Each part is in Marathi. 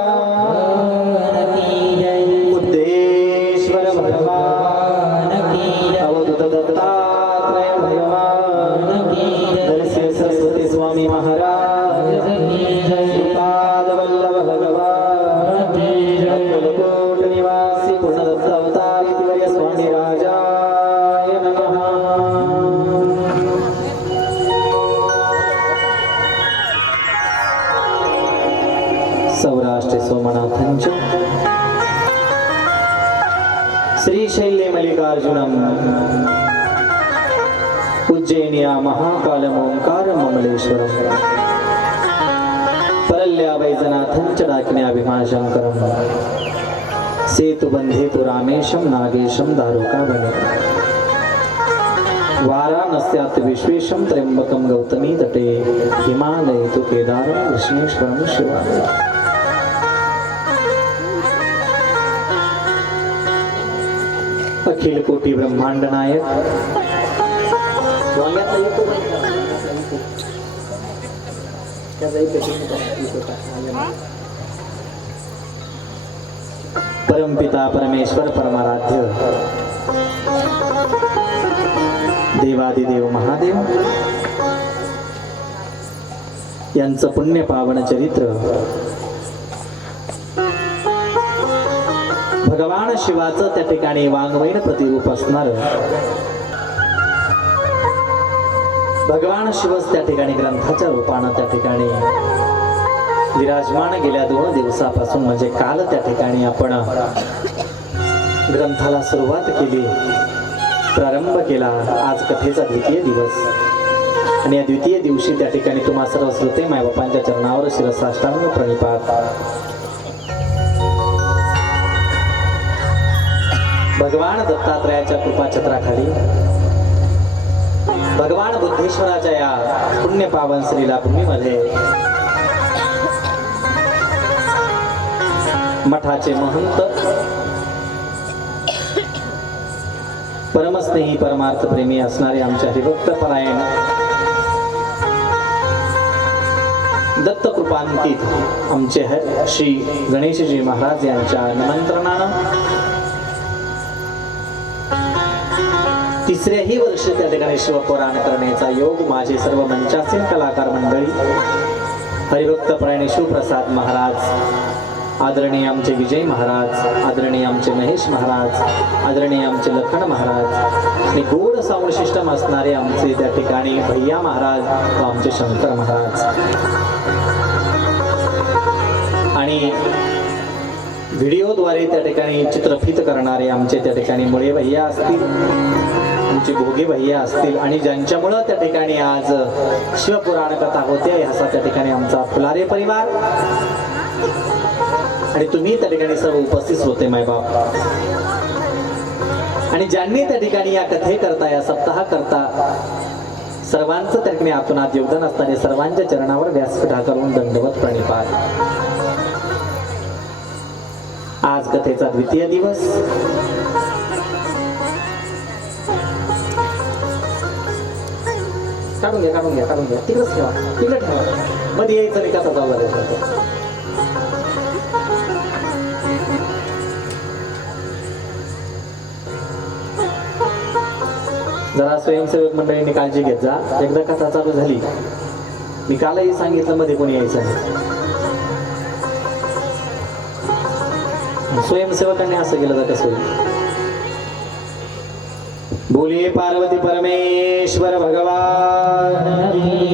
भगवान की जय। बुद्धेश्वर भगवान की जय। अवधूत दत्तात्रय भगवान की जय। नरसिंह सरस्वती स्वामी महाराज की जय। श्रीपाद वल्लभ भगवान की जय। अक्कलकोट निवासी पूर्णदत्त अवतारी तिवर्य स्वामी राजाय नमः। सौराष्ट्र सोमनाथांच्या श्रीशैल्य मल्लिकार्जुनम उज्जैनिया महाकालम ओंकार ममलेश्वरम परल्या वैजनाथंच डाकिन्याभिमाशंकरम सेतुबंधे पुरामेशम नागेशम दारुकावने वाराणस्यात् विश्वेशम त्र्यंबकम गौतमी तटे हिमालये तु केदारम कृष्णेश्वरम शिवालय। अखिल कोटी ब्रह्मांड नायक परमपिता परमेश्वर परमाराध्य देवादिदेव महादेव यांचं पुण्य पावन चरित्र भगवान शिवाचं त्या ठिकाणी वाङ्मयीन प्रतिरूप असणार भगवान शिवच त्या ठिकाणी ग्रंथाच्या रूपानं त्या ठिकाणी विराजमान गेल्या 2 दिवसापासून म्हणजे काल त्या ठिकाणी आपण ग्रंथाला सुरुवात केली, प्रारंभ केला। आज कथेचा द्वितीय दिवस आणि या द्वितीय दिवशी त्या ठिकाणी तुम्हा सर्व श्रोते मायबापांच्या चरणावर शिरसाष्टांग प्रणिपात। भगवान दत्तात्रयाच्या कृपाछत्राखाली भगवान बुद्धेश्वराच्या या पुण्य पावन श्रीला भूमीमध्ये मठाचे महंत परमस्नेही परमार्थ प्रेमी असणारे आमच्या हरिभक्त परायण दत्त कृपांकित आमचे श्री गणेशजी महाराज यांच्या निमंत्रणानं तिसऱ्याही वर्षी त्या ठिकाणी शिवपुराण करण्याचा योग माझे सर्व मंचासीन कलाकार मंडळी हरिभक्त परायण शिवप्रसाद महाराज, आदरणीय आमचे विजय महाराज, आदरणीय आमचे महेश महाराज, आदरणीय आमचे लखन महाराज आणि गोड साऊंड सिस्टम असणारे आमचे त्या ठिकाणी भैया महाराज व आमचे शंकर महाराज आणि व्हिडिओद्वारे त्या ठिकाणी चित्रफित करणारे आमचे त्या ठिकाणी मुळे भैया असतील, आमचे भोगे भैया असतील आणि ज्यांच्यामुळं त्या ठिकाणी आज शिवपुराण कथा होते असा त्या ठिकाणी आमचा फुलारे परिवार आणि तुम्ही त्या ठिकाणी सर्व उपस्थित होते मायबाप आणि ज्यांनी त्या ठिकाणी या कथे करता या सप्ताह करता सर्वांचं त्या ठिकाणी आतूनात योगदान असणारे सर्वांच्या चरणावर व्यासपीठा करून दंडवत प्रणिपात। आज कथेचा द्वितीय दिवस काढून घ्या तिकडेच ठेवा, तिकडे ठेवा, मध्ये यायचं नाही कसा चालला जरा स्वयंसेवक मंडळींनी काळजी घेत जा। एकदा कथा चालू झाली मी कालही सांगितलं मध्ये कोणी यायचं नाही। स्वयंसेवकांनी असं केलं तर कसं होईल? बोलिए पार्वती परमेश्वर भगवान की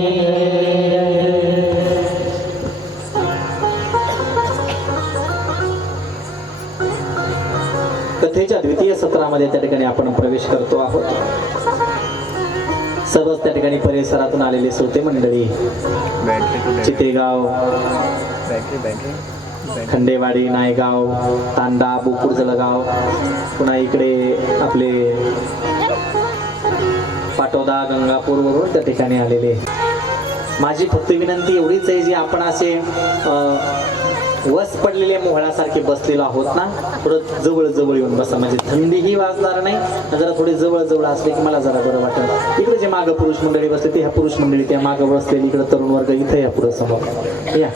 कथेच्या द्वितीय सत्रामध्ये त्या ठिकाणी आपण प्रवेश करतो आहोत। सर्वच त्या ठिकाणी परिसरातून आलेले श्रोते मंडळी चितेगाव, खंडेवाडी, नायगाव, तांडा, बोपूर, जळगाव, पुन्हा इकडे आपले पाटोदा, गंगापूर वरून त्या ठिकाणी आलेले। माझी फक्त विनंती एवढीच आहे, जी आपण असे वस पडलेल्या मोहळासारखे बसलेलो आहोत ना, थोडं जवळ जवळ येऊन बसा, म्हणजे थंडीही वाजणार नाही. जरा थोडे जवळ जवळ असले की मला जरा बरं वाटतं. इकडे जे मागं पुरुष मंडळी बसते ते ह्या पुरुष मंडळी, त्या मागं बसलेली इकडे तरुण वर्ग इथं या पुढं समोर या.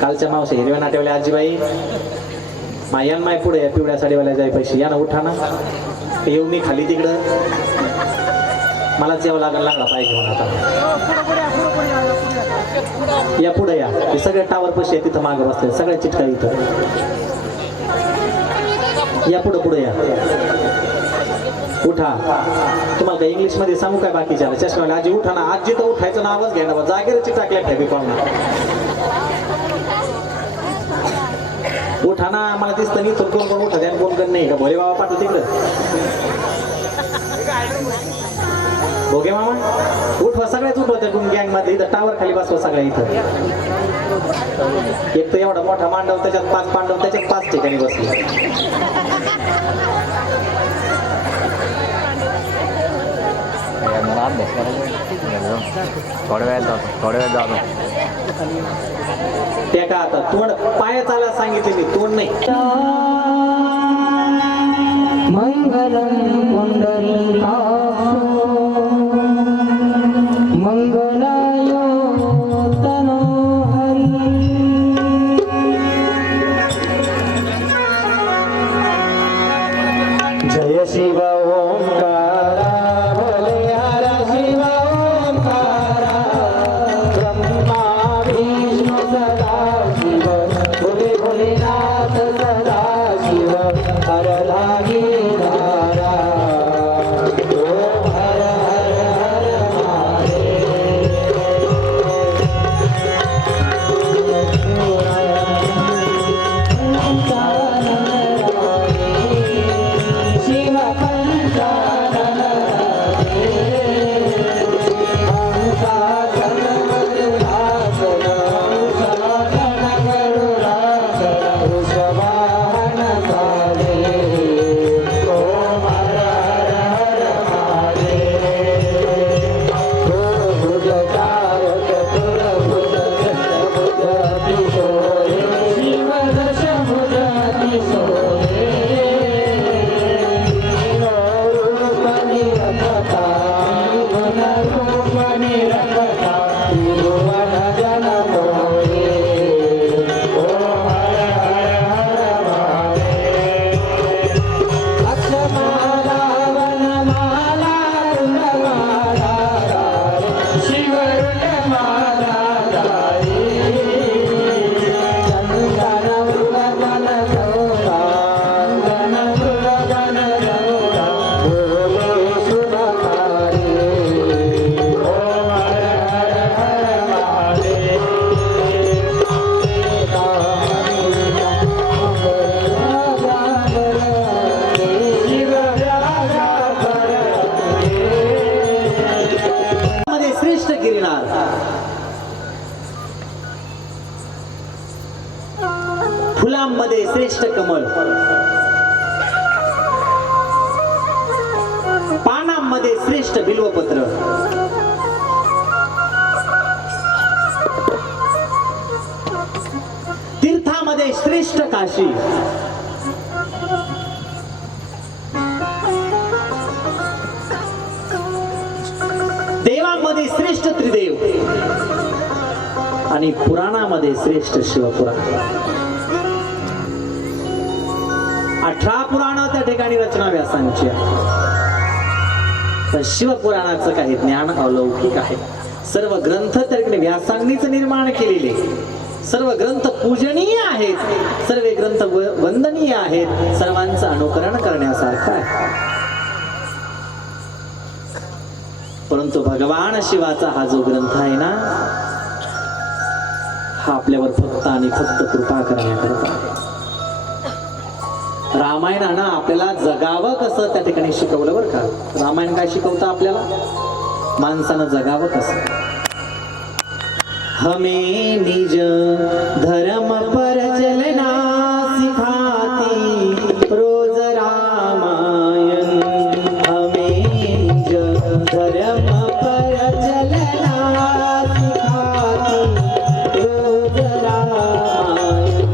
कालच्या मावशी हिरव्या नाट्यावाल्या आजीबाई मायान माय पुढे या पिवळ्या साडीवाल्या जाय पैसे या ना, उठा ना. येऊ मी खाली तिकडं, मलाच यावं लागला पाहिजे म्हणून. आता या पुढे या, हे सगळे टावर पैसे आहे तिथं मागं बसले, सगळ्या चिटका इथं या. पुढे पुढे या, उठा. तुम्हाला काय इंग्लिश मध्ये सांगू काय बाकीच्या चष्म्याला? आजी उठा ना. आजी तर उठायचं नावच घ्या ना, जागेवर चिटकल्या ठेवी कोणा. उठा ना, मला दिसतं नाही कोण कोण उठा द्या, कोण कोण नाही का. भोले बाबा पाठवू तिकडं. भोगे मामा उठवा, सगळ्याच उठवा त्या गँग मध्ये. इथं टावर खाली बसवा सगळ्या इथं. एक तर एवढा मोठा मांडव, त्याच्यात 5 पांडव, त्याच्यात 5 ठिकाणी बसले. त्या का आता तोंड पाया चालायला सांगितले मी, तोंड नाही. मंगलम पुंडरीकाक्षो मंगलाय तनोहरि. जय शिव ओंकारा बलिहारा शिव ओंकारा ब्रह्मा विष्णु सदा शिव भोले भोलेनाथ सदा शिव हर लागी धारा. ओम हर हर हर शिव पंचानन फुलांमध्ये श्रेष्ठ कमळ, पानांमध्ये श्रेष्ठ बिल्वपत्र, तीर्थामध्ये श्रेष्ठ काशी, देवांमध्ये श्रेष्ठ त्रिदेव आणि पुराणामध्ये श्रेष्ठ शिवपुराण. 18 पुराण त्या ठिकाणी रचना व्यासांची आहे. तर शिवपुराणाचं काही ज्ञान अलौकिक आहे. सर्व ग्रंथ त्या ठिकाणी व्यासांनीच निर्माण केलेले, सर्व ग्रंथ पूजनीय आहेत, सर्व ग्रंथ वंदनीय आहेत, सर्वांचं अनुकरण करण्यासारखं आहे. परंतु भगवान शिवाचा हा जो ग्रंथ आहे ना, हा आपल्यावर फक्त आणि फक्त कृपा करण्याकरता आहे. रामायणानं आपल्याला जगावं कसं त्या ठिकाणी शिकवलं बरं का. रामायण काय शिकवतं आपल्याला? माणसानं जगावं कसं. हमें निज धर्म पर चलना सिखाती रोज रामायण. हमें निज धर्म पर चलना सिखाती रोज रामायण.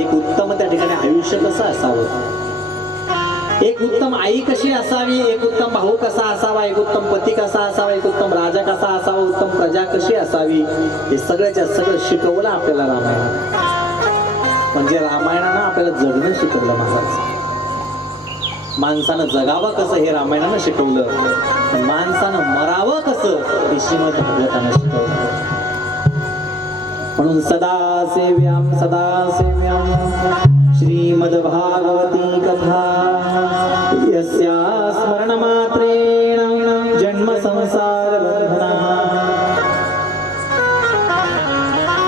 एक उत्तम त्या ठिकाणी आयुष्य कसं असावं, एक उत्तम आई कशी असावी, एक उत्तम भाऊ कसा असावा, एक उत्तम पती कसा असावा, एक उत्तम राजा कसा असावा, उत्तम प्रजा कशी असावी, हे सगळ्याच्या सगळं शिकवलं आपल्याला रामायणात. म्हणजे रामायणानं आपल्याला जगणं शिकवलं महाराज. माणसानं जगावं कसं हे रामायणानं शिकवलं, माणसानं मरावं कसं हे श्रीमद भागवतानं शिकवलं. म्हणून सदा सेव्याम श्रीमद्भागवती कथा यस्या स्मरणमात्रेण जन्म संसार बंधना.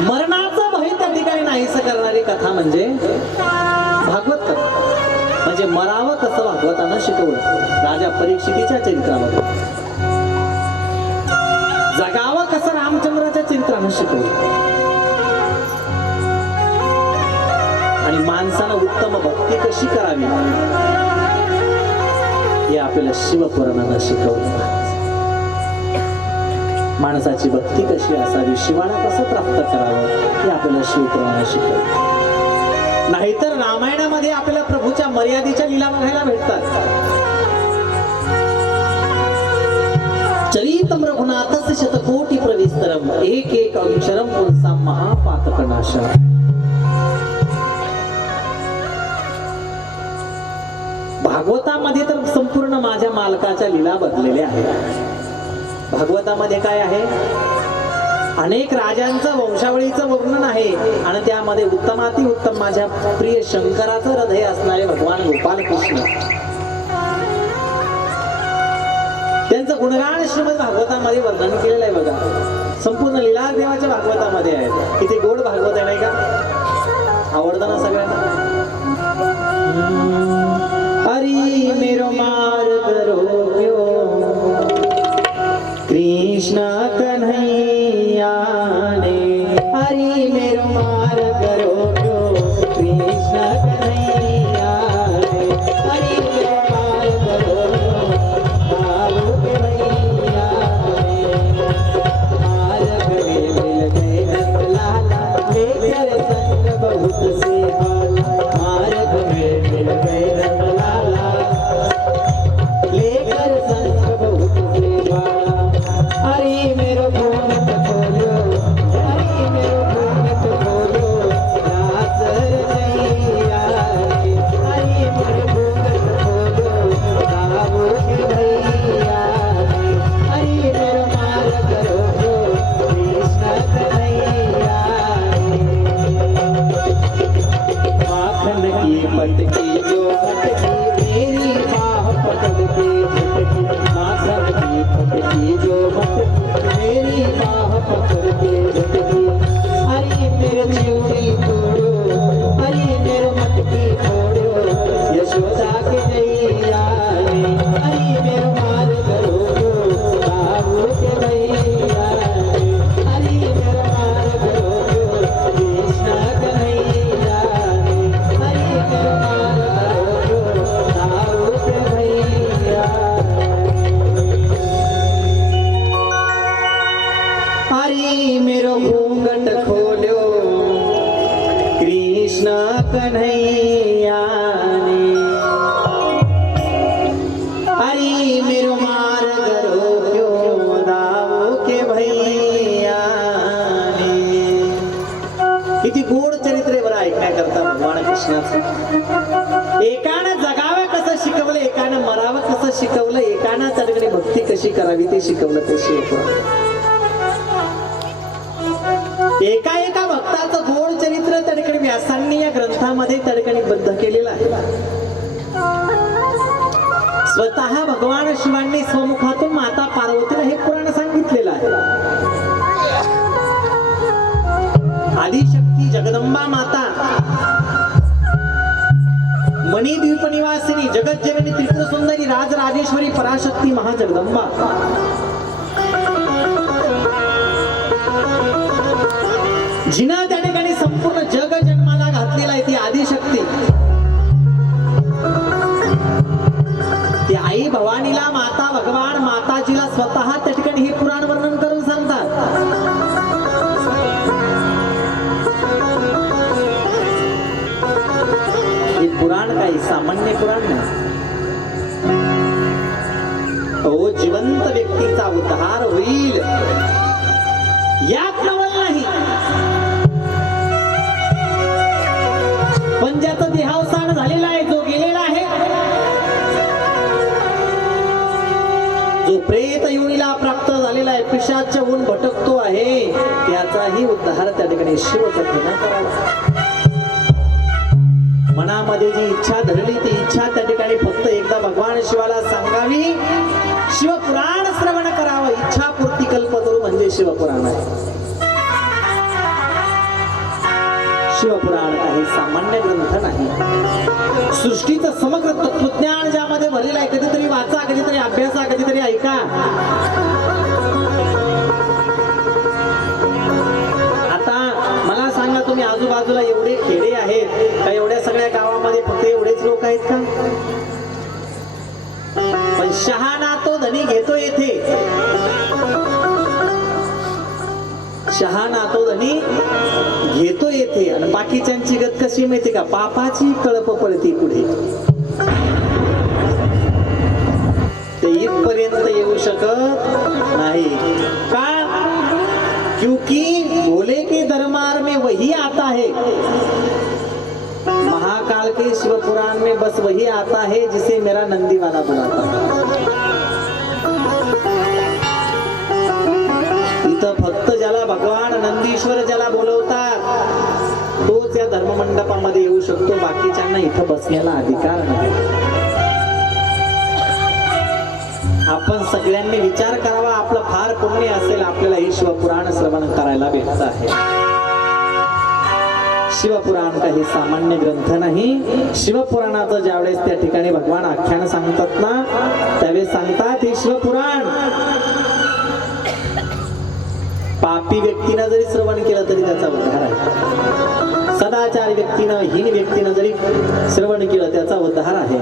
मरणाचं भय त्या ठिकाणी नाहीसं करणारी कथा म्हणजे भागवत कथा. म्हणजे मरावं कसं भागवतानं शिकवलं राजा परीक्षितीच्या चरित्रामध्ये, जगावं कसं रामचंद्राच्या चरित्रानं शिकवलं, आणि माणसानं उत्तम भक्ती कशी करावी हे आपल्याला शिवपुराणानं शिकवलं. माणसाची भक्ती कशी असावी, शिवाला कसं प्राप्त करावं हे आपल्याला शिवपुराणानं शिकवलं. नाहीतर रामायणामध्ये आपल्याला प्रभूच्या मर्यादेच्या लीला बघायला भेटतात. चरितम रघुनाथस्य शतकोटी प्रविस्तरम एक एक अक्षरम पुंसां महापातकनाशम. भागवतामध्ये तर संपूर्ण माझ्या मालकाच्या लीला बदलेल्या आहेत. भागवतामध्ये काय आहे, अनेक राजांचं वंशावळीचं वर्णन आहे आणि त्यामध्ये उत्तमाती उत्तम माझ्या प्रिय शंकराचं हृदय असणारे भगवान गोपाल कृष्ण, त्यांचं गुणगान श्रीमद भागवतामध्ये वर्णन केलेलं आहे. बघा, संपूर्ण लीला देवाच्या भागवतामध्ये आहे. किती गोड भागवत आहे नाही का, आवडतं ना सगळ्यांना. हरी मेरो मार्ग रोक्यो कृष्ण कन्हैया ने, हरी मेरो मार्ग रोक्यो कृष्ण कन्हैया ने, हरी मेरो मार्ग रोक्यो बाबू कन्हैया ने. मार्ग में मिल गए नंदलाला लेकर संग बहुत से बाला, मार्ग में मिल गए नंदलाला लेकर संग बहुत से बाला. हरी मेरो घूंघट खोलो, हरी मेरो घूंघट खोलो रास रचैया रे, हरी मेरो घूंघट खोलो बाबू के भैया रे, हरी मेरो मार्ग रोको कृष्ण कन्हैया रे. माखन की पटकी जो मटकी मेरी बाह पकड़ के झटकी, माखन की पटकी जो मेरी बाह पकड़ के झटकी. हरी मेरे चूड़ी तोड़ो, हरी मेरे मटकी फोड़ो यशोदा के नैया रे, हरी मेरे मार्ग रोको बाबू के भैया रे, हरी मेरे मार्ग रोको कृष्ण कन्हैया रे, हरी मेरे मार्ग रोको बाबू के भैया रे. हरी मेरो घूंघट खोलो कृष्ण कन्हैया ने, हरी मेरो मार्ग रोक्यो दाऊ के भैया ने. किती गोड चरित्र आहे बरं ऐकण्याकरता भगवान कृष्णाचं. एकानं जगावं कसं शिकवलं, एकानं मरावं कसं शिकवलं, एकानं त्याकडे भक्ती कशी करावी ते शिकवलं. ते शिकवलं एका एका भक्ताचं गोड चरित्र त्या ठिकाणी व्यासांनी या ग्रंथामध्ये त्या ठिकाणी बद्ध केलेलं आहे. स्वतः भगवान शिवांनी स्वमुखातून माता पार्वतीला हे पुराण सांगितलेलं आहे. आदिशक्ती जगदंबा माता, मणिद्वीप निवासिनी, जगज्जननी, त्रिपुर सुंदरी, राजराजेश्वरी, पराशक्ती, महाजगदंबा. जिनं त्या ठिकाणी संपूर्ण जग जन्माला घातलेला आहे ती आदिशक्ती. ती आई भवानीला, माता भगवान माताजीला स्वतः त्या ठिकाणी हे पुराण वर्णन करून सांगतात. शिवपुराण नाही. अहो जिवंत व्यक्तीचा उद्धार होईल यात नवल नाही. पण ज्याचा देहावसान झालेला आहे, जो गेलेला आहे, जो प्रेत योनीला प्राप्त झालेला आहे, पिशाच होऊन भटकतो आहे, त्याचाही उद्धार त्या ठिकाणी शिवकथेनं करावा. मनामध्ये जी इच्छा धरली ती इच्छा त्या ठिकाणी फक्त एकदा भगवान शिवाला सांगावी, शिवपुराण श्रवण करावं. इच्छापूर्ती कल्पतरू म्हणजे शिवपुराण आहे. शिवपुराण काही सामान्य ग्रंथ नाही. सृष्टीचं समग्र तत्वज्ञान ज्यामध्ये भरलेलं आहे. कधीतरी वाचा, कधीतरी अभ्यासा, कधीतरी ऐका. आता मला सांगा, तुम्ही आजूबाजूला एवढे खेडे आहेत का? एवढ्या सगळ्या गावामध्ये फक्त एवढेच लोक आहेत का? पण शहाणा तो धनी घेतो येथे. शहाणा तो धनी घेतो येथे. आणि बाकीच्यांची गत कशी माहिती का? पापाची कळप पडते पुढे. ते इथपर्यंत येऊ शकत नाही का? क्योंकि भोले के दरबार में वही आता है, महाकाल के शिवपुराण में बस वही आता है जिसे मेरा नंदी वाला बुलाता है. इथं फक्त ज्याला भगवान नंदीश्वर ज्याला बोलवतात तोच या धर्ममंडपामध्ये येऊ शकतो. बाकीच्यांना इथं बसण्याला अधिकार नाही. आपण सगळ्यांनी विचार करावा. आपलं फार पुण्य असेल, आपल्याला हे शिवपुराण श्रवण करायला भेटत आहे. शिवपुराण काही सामान्य ग्रंथ नाही. शिवपुराणाचं ज्यावेळेस त्या ठिकाणी भगवान आख्यान सांगतात ना, त्यावेळेस सांगतात हे शिवपुराण पापी व्यक्तीनं जरी श्रवण केलं तरी त्याचा उद्धार आहे. सदाचारी व्यक्तीनं, हीन व्यक्तीनं जरी श्रवण केलं त्याचा उद्धार आहे.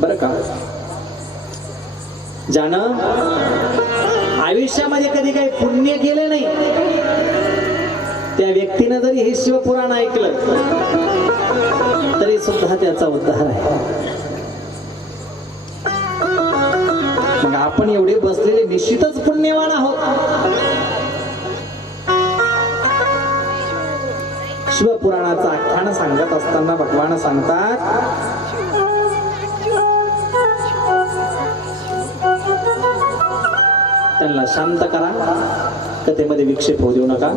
बरं का? ज्यानं आयुष्यामध्ये कधी काही पुण्य केले नाही त्या व्यक्तीनं जरी हे शिवपुराण ऐकलं तरी सुद्धा त्याचा उद्धार आहे. मग आपण एवढे बसलेले निश्चितच पुण्यवान आहोत. शिवपुराणाचं आख्यान सांगत असताना भगवान सांगतात, त्यांना शांत करा, कथेमध्ये विक्षेप होऊ देऊ नका.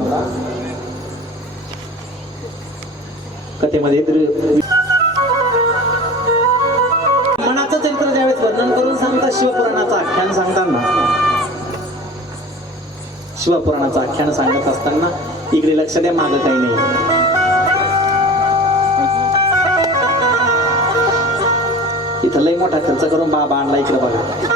कथेमध्ये मनाचं चरित्र ज्यावेळेस वर्णन करून सांगतात, शिवपुराणाचं आख्यान सांगताना, शिवपुराणाचं आख्यान सांगत असताना इकडे लक्ष द्या, मागं काही नाही. इथं लय मोठा खर्च करून बाबा आणला, इकडे बघा.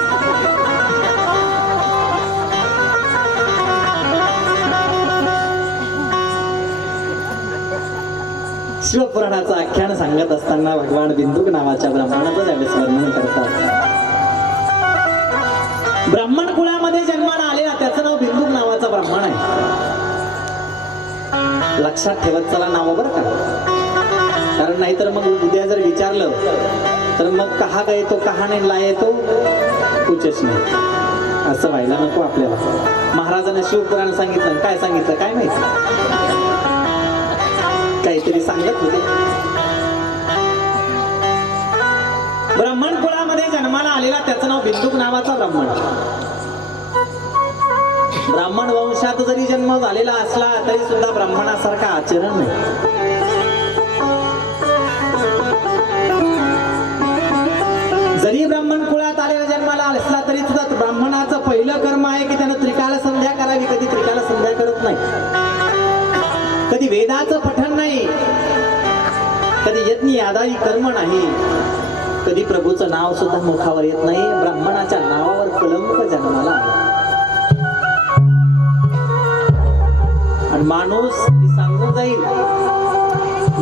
शिवपुराणाचं आख्यान सांगत असताना भगवान बिंदुक नावाच्या ब्राह्मणाचं ज्यावेळेस वर्णन करतात. ब्राह्मण कुळामध्ये जन्माला आलेला त्याचं नाव बिंदुक नावाचा ब्राह्मण आहे. लक्षात ठेवत चला नाव बरं का, कारण नाहीतर मग उद्या जर विचारलं तर मग कहा गए तो कहा नाही लाये तो कुछच नाही, असं व्हायला नको आपल्याला. महाराजांना शिवपुराण सांगितलं, काय सांगितलं काय माहिती, काहीतरी सांगत होते. ब्राह्मण कुळामध्ये जन्माला आलेला त्याचं नाव बिंदुक नावाचा ब्राह्मण. ब्राह्मण वंशात जरी जन्म झालेला असला तरी सुद्धा ब्राह्मणासारखा आचरण नाही. जरी ब्राह्मण कुळात आलेला जन्माला असला तरी सुद्धा ब्राह्मणाचं पहिलं कर्म आहे की त्यानं त्रिकाल संध्या करावी. कधी त्रिकाल संध्या करत नाही, कधी वेदाचं पठण नाही, कधी यज्ञ यादाई कर्म नाही, कधी प्रभूचं नाव सुद्धा मुखावर येत नाही. ब्राह्मणाच्या नावावर कलंक जन्माला आला. आणि माणूस सांगून जाईल,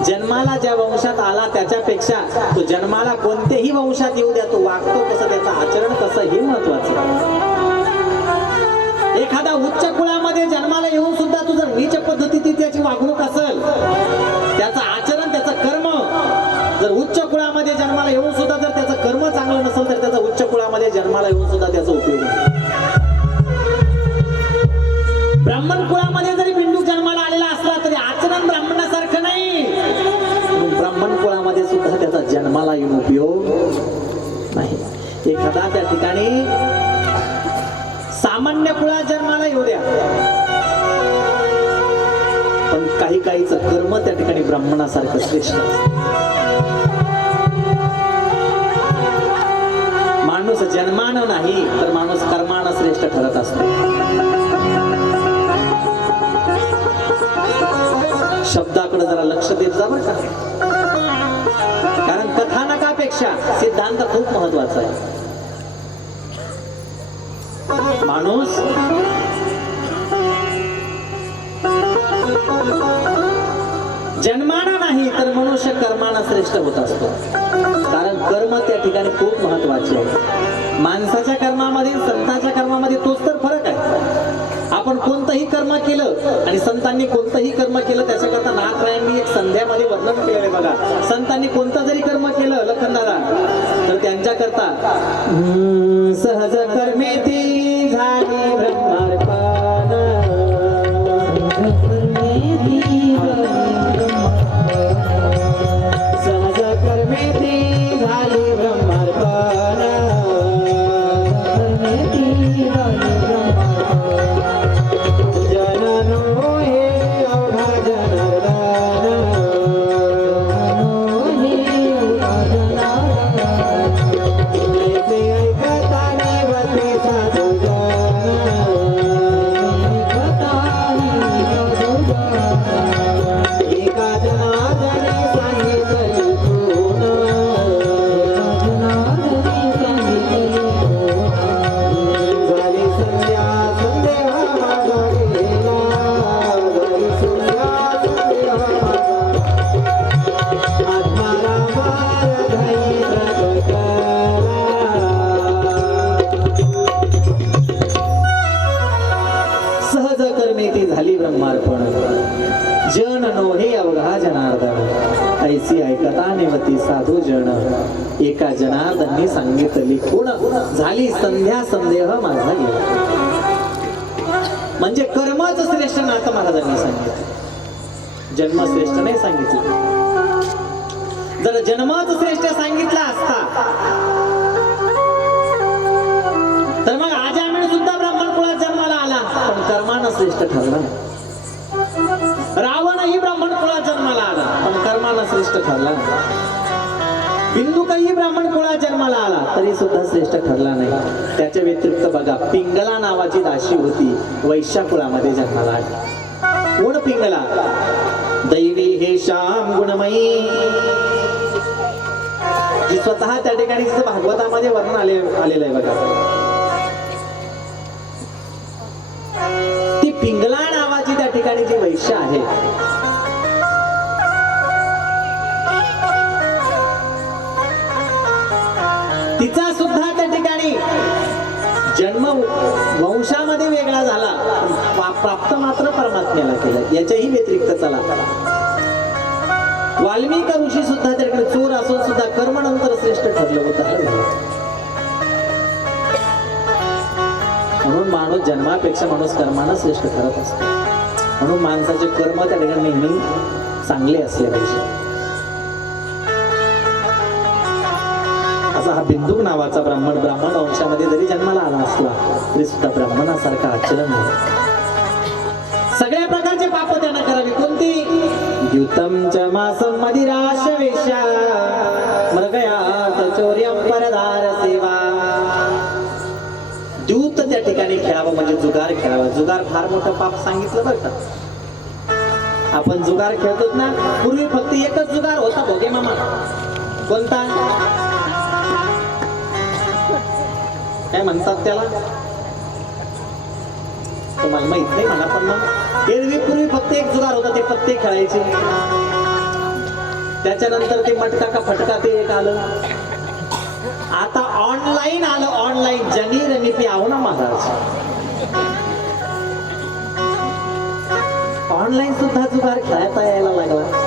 जन्माला ज्या वंशात आला त्याच्यापेक्षा तो जन्माला कोणत्याही वंशात येऊ द्या, तो वागतो कसं, त्याचं आचरण कसं हे महत्वाचं. एखादा उच्च कुळामध्ये जन्माला येऊन सुद्धा तुझं नीच पद्धतीची त्याची वागणूक असेल कुळामध्ये जन्माला येऊन सुद्धा त्याचा उपयोग नाही. ब्राह्मण कुळामध्ये जरी बिंदू जन्माला आलेला असला तरी आचरण ब्राह्मणासारखं नाही. ब्राह्मण कुळामध्ये सुद्धा त्याचा जन्माला येऊन उपयोग नाही. एखादा त्या ठिकाणी सामान्य कुळात जन्माला येऊ द्या, पण काही काहीच कर्म त्या ठिकाणी ब्राह्मणासारखं श्रेष्ठ असतं. माणूस जन्मानं नाही तर माणूस कर्मानं श्रेष्ठ ठरत असतो. शब्दाकडे जरा लक्ष देत जा बरं का, कारण कथानकापेक्षा सिद्धांत खूप महत्वाचा आहे. माणूस जन्माना नाही तर मनुष्य कर्माना श्रेष्ठ होत असतो. कारण कर्म त्या ठिकाणी खूप महत्वाचे आहे. माणसाच्या कर्मामध्ये संतांच्या कर्मामध्ये तोच तर फरक आहे. आपण कोणतंही कर्म केलं आणि संतांनी कोणतंही कर्म केलं त्याच्याकरता नाथरायांनी एक संध्यामध्ये वर्णन केलेलं आहे बघा. संतांनी कोणतं जरी कर्म केलं लखनदादा तर त्यांच्याकरता सहज कर्मे ती झाली ब्रह्मार्पण, सहज कर्मे ती झाली ब्रह्मार्पण, जननो हे अवघा जनार्दन, ऐसे ऐकता निवते साधू एका जनार्दने सांगितले गुण, झाली संध्या संदेह माझा गेला, झाली संध्या संदेह माझा, आत्मारामा हृदयी प्रगटला. सहज कर्मे ती झाली ब्रह्मार्पण, जन नोहे अवघा जनार्दन, ऐसी ऐकता नेवती साधू जन, एका जनार्दननी सांगितली गुण, झाली संध्या संदेह माझा गेला. म्हणजे कर्मच श्रेष्ठ नाथ महाराजांनी सांगितलं, जन्म श्रेष्ठ नाही सांगितलं. जर जन्मच श्रेष्ठ सांगितला असता तर मग आजामिळ सुद्धा ब्राह्मण कुळात जन्माला आला पण कर्मानं श्रेष्ठ ठरला. रावणही ब्राह्मण कुळात जन्माला आला पण कर्मानं श्रेष्ठ ठरला. बिंदुकही ब्राह्मण कुळात जन्माला आला तरी सुद्धा श्रेष्ठ ठरला नाही. त्याच्या व्यतिरिक्त बघा, पिंगला नावाची दाशी होती, वैश्य कुळामध्ये जन्माला आली. कोण पिंगला? दैवी हे श्याम गुणमयी, जी स्वतः त्या ठिकाणी तिचं भागवतामध्ये वर्णन आलेलं आहे बघा. ती पिंगला नावाची त्या ठिकाणी जी वैश्य आहे, तिचा सुद्धा त्या ठिकाणी जन्म वंशामध्ये वेगळा झाला, प्राप्त मात्र परमात्म्याला केलं. याच्याही व्यतिरिक्त चला, वाल्मिक ऋषी सुद्धा त्या ठिकाणी चोर असून सुद्धा कर्मानंतर श्रेष्ठ ठरलं होतं. म्हणून माणूस जन्मापेक्षा माणूस कर्मानं श्रेष्ठ ठरत असतो. म्हणून माणसाचे कर्म त्या ठिकाणी नेहमी चांगले असले पाहिजे. असा हा बिंदुक नावाचा ब्राह्मण वंशामध्ये जरी जन्माला आला असला तरी सुद्धा ब्राह्मणासारखा आचरण नाही. सगळ्या प्रकारचे पाप त्यानं करावी. कोणती? द्युतम च मासम मदिराश वेश्या मृगयात चौर्यम परदार सेवा. द्यूत त्या ठिकाणी खेळावं म्हणजे जुगार खेळावा. जुगार फार मोठं पाप सांगितलं बरं का. आपण जुगार खेळतो ना, पूर्वी फक्त एकच जुगार होता भोगे मामा. कोणता? काय म्हणतात त्याला तुम्हाला माहित नाही म्हणा, पण मग एरवी पूर्वी फक्त एक जुगार होता, ते पत्ते खेळायचे. त्याच्यानंतर ते मटका का फटका ते एक आलं. आता ऑनलाईन आलं, ऑनलाईन जनी रमी आहो ना महाराज. ऑनलाईन सुद्धा जुगार खेळता यायला लागला.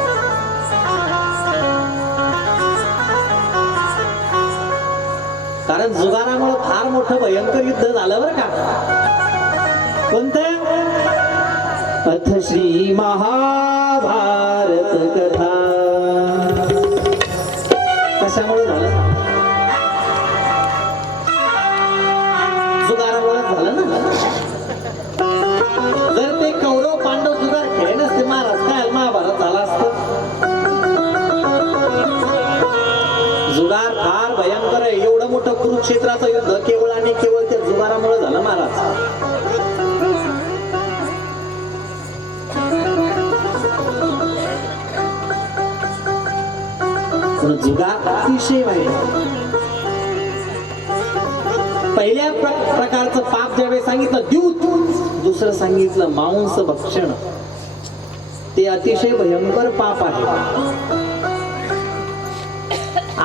कारण जुगारामुळे फार मोठं भयंकर युद्ध झालं बरं का. कोणतं? अथ श्री महाभारत कथा. कशामुळे झालं? जुगारामुळे झालं ना. जर ते कौरव पांडव जुगार खेळे नसते महाराज काय महाभारत झाला असतं. जुगार फार भयंकर आहे. एवढं मोठं कुरुक्षेत्राचं युद्ध केवळ आणि केवळ त्या जुगारामुळे झालं महाराज. जुगार अतिशय वाईट. पहिल्या प्रकारचं पाप ज्यावेळेस सांगितलं द्यूत, दुसरं सांगितलं मांस भक्षण. ते अतिशय भयंकर पाप आहे.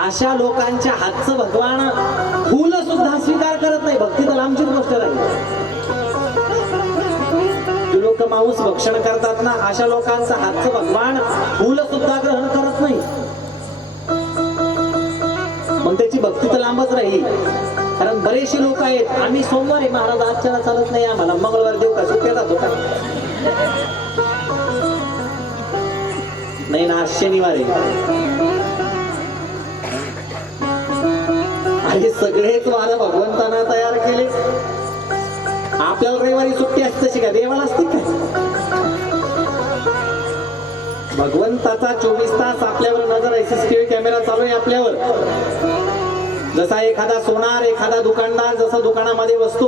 अशा लोकांच्या हातचं भगवान फुल सुद्धा स्वीकार करत नाही. भक्ती तर लांबचीच गोष्ट राहील. जे लोक मांस भक्षण करतात ना अशा लोकांचं हातचं भगवान फुल सुद्धा ग्रहण करत नाही. मग त्याची भक्ती तर लांबच राहील. कारण बरेचसे लोक आहेत आम्ही सोमवारी महाराज आजच्याला चालत नाही आम्हाला मंगळवार देऊ का सुट्ट्या जातो का नाही ना आज शनिवार आहे. आणि सगळेच वार भगवंतांना तयार केले. आपल्याला रविवारी सुट्टी असते तशी का देवाला असते का? भगवंताचा 24 तास आपल्यावर नजर आहे. सीसीटीव्ही कॅमेरा चालू आहे आपल्यावर. जसा एखादा सोनार एखादा दुकानदार जसं दुकानामध्ये बसतो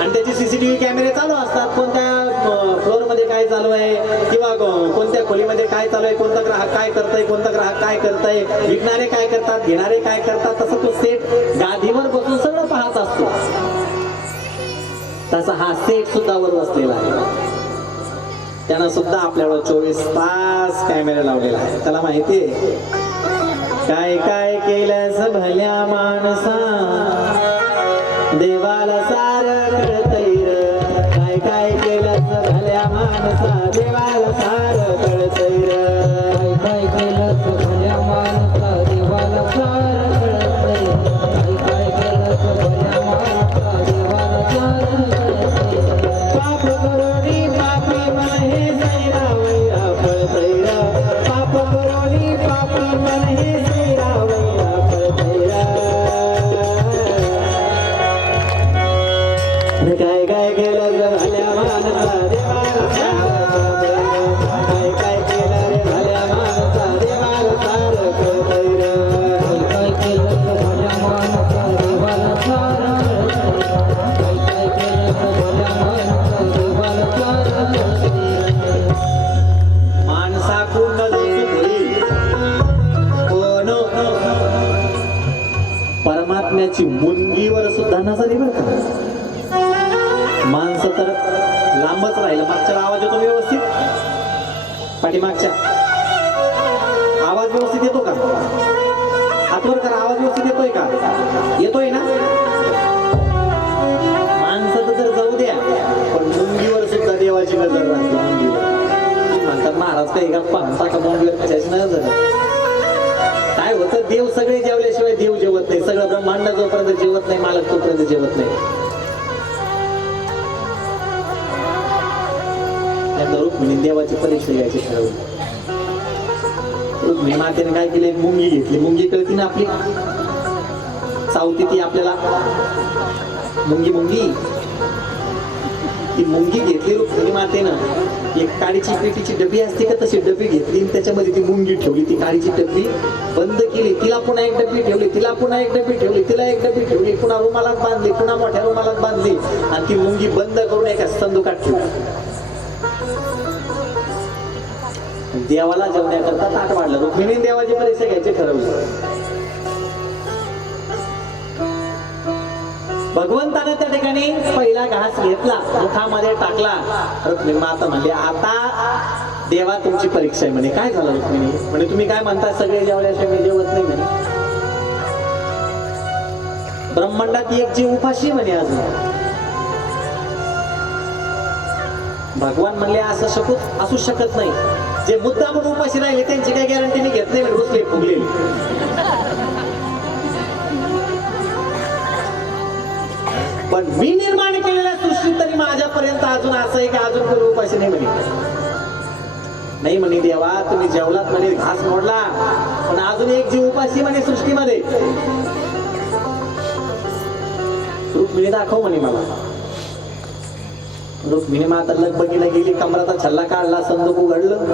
आणि त्याचे सीसीटीव्ही कॅमेरे चालू असतात. कोणत्या फ्लोअर मध्ये काय चालू आहे किंवा कोणत्या खोलीमध्ये काय चालू आहे, कोणता ग्राहक काय करतोय, कोणता ग्राहक काय करतोय, विकणारे काय करतात, घेणारे काय करतात, तसं तो सेट गादीवर बसून सगळं पाहत असतो. तसा हा सेट सुद्धा वर बसलेला आहे. त्यानं सुद्धा आपल्याला 24 तास कॅमेरा लावलेला आहे. त्याला माहितीये काय काय केलंस भल्या माणसा देवाला सार कळतैर. काय काय केलंस भल्या माणसा देवाला सार कळतैर. काय काय केलंस भल्या माणसा देवाला सार कळतैर. काय काय केलंस भल्या माणसा देवाला सार कळतैर. पाप करोनी पापी मन हे सैरा वैरा कळतैर. पाप करोनी पापी मन हे काय काय केलं भल्या माणसा देवाला काय काय केलं रे भल्या माणसा देवाला सार कळतैर. काय काय केलं भल्या माणसा देवाला सार काय काय केलं भल्या माणसा देवाला सार माणसा कोण परमात्म्याची मुनगीवर सुद्धा नजर आहे बरं का. माणसं तर लांबच राहिलं. मागच्या आवाज येतो व्यवस्थित? पाठीमागच्या आवाज व्यवस्थित येतो का? हातवर करा. आवाज व्यवस्थित येतोय का? येतोय ना? माणसं तर जाऊ द्या पण मुंगीवर सुद्धा देवाची नजर राहते. मुंगीवर म्हणतात महाराज काही गप्पा म्हणता का मुंगीवर कशाची नजर? काय होतं देव सगळे जेवल्याशिवाय देव जेवत नाही. सगळं ब्रह्मांड जोपर्यंत जेवत नाही मालक तोपर्यंत जेवत नाही. रुक्मिणी देवाची परीक्षा घ्यायची ठरवली. रुक्मिणी मातेने काय केले मुंगी घेतली. मुंगी कळती ना आपली चावती ती आपल्याला मुंगी मुंगी ती मुंगी घेतली रुक्मिणी मातेनं. एक काडीची पेटीची डबी असते का तशी डबी घेतली आणि त्याच्यामध्ये ती मुंगी ठेवली. ती काडीची डबी बंद केली. तिला पुन्हा एक डबी ठेवली. तिला पुन्हा एक डबी ठेवली. तिला एक डबी ठेवली. पुन्हा रुमालात बांधली. पुन्हा मोठ्या रुमालात बांधली आणि ती मुंगी बंद करून एका संदुकात ठेवली. देवाला जेवण्याकरता ताट वाढलं. रुक्मिणी देवाची परीक्षा घ्यायची ठरवली. भगवंताने त्या ठिकाणी पहिला घास घेतला मुखामध्ये टाकला. रुक्मिणी माता म्हणली आता देवा तुमची परीक्षा आहे म्हणे. काय झालं रुक्मिणी? म्हणे तुम्ही काय म्हणता सगळे जेवल्याशिवाय मी जेवत नाही म्हणे. ब्रह्मांडात एक जीव उपाशी म्हणे अजून. भगवान म्हणले असं असू शकत नाही. जे मुद्दा म्हणून उपाशी राहिले त्यांची काही गॅरंटी मी घेत नाही. रुसले फुगले पण मी निर्माण केलेल्या सृष्टीत तरी माझ्यापर्यंत अजून असं आहे की अजून कोणी उपाशी नाही म्हणे. नाही म्हणे देवा, तुम्ही जेवलात म्हणे घास मोडला, पण अजून एक जीव उपाशी म्हणे सृष्टीमध्ये. रुक्मिणी दाखव म्हणे मला. रुक्मिणी माता लगबगीला गेली, कमराचा छल्ला काढला, संदूक उघडलं,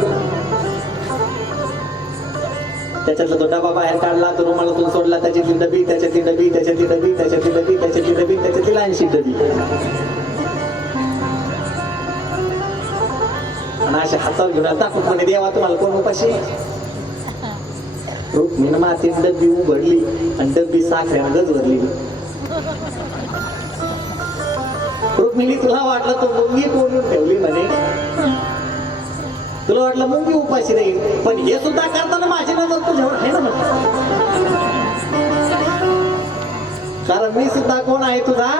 त्याच्यातला तो डबा बाहेर काढला, तो रुमालातून सोडला, त्याच्यातली डबी, त्याच्यातली डबी, त्याच्यातली डबी, त्याच्यातली डबी, त्याच्यातली डबी, त्याच्यातली लहानशी डबी, आणि अशा हातावर घेऊन दाखवत म्हणे देवा तुम्हाला कोण उपाशी. रुक्मिणी मातेची डबी उघडली आणि डबी साखरेनं गज भरली. रुक्मिणी तुला वाटलं तो मुंगी कोणून ठेवली म्हणे, तुला वाटलं मुंगी उपाशी नाही, पण हे सुद्धा करताना माझी नजर तुझ्यावर आहे ना म्हटलं. कारण मी सुद्धा कोण आहे, तुझा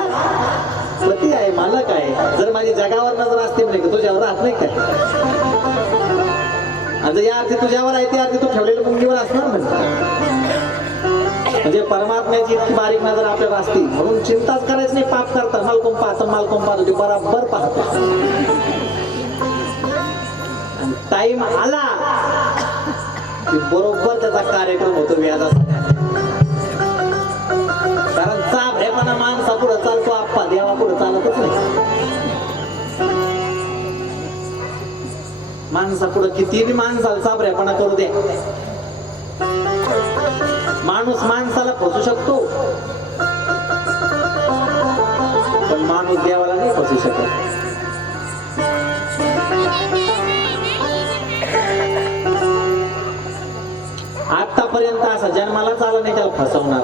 पती आहे, मालक आहे. जर माझी जगावर नजर असते म्हणे तुझ्यावर राहत नाही काय, आणि जर या अर्थी तुझ्यावर आहे त्या अर्थी तू ठेवलेल्या मुंगीवर असणार म्हणजे परमात्म्याची इतकी बारीक नजर आपल्याला असते. म्हणून चिंताच करायची नाही. पाप करता मालकोम पाहतो ते बराबर पाहतो. टाइम आला की बरोबर त्याचा कार्यक्रम होतो व्याजाचा. कारण चाभरेपणा माणसा पुढे चालतो, आप्पा देवा पुढे चालतच नाही. माणसा पुढे किती बी माणसाला चाभरेपणा करू दे, माणूस माणसाला फसू शकतो, पण माणूस देवाला नाही फसू शकत. आतापर्यंत असा जन्मालाच आला नाही त्याला फसवणार.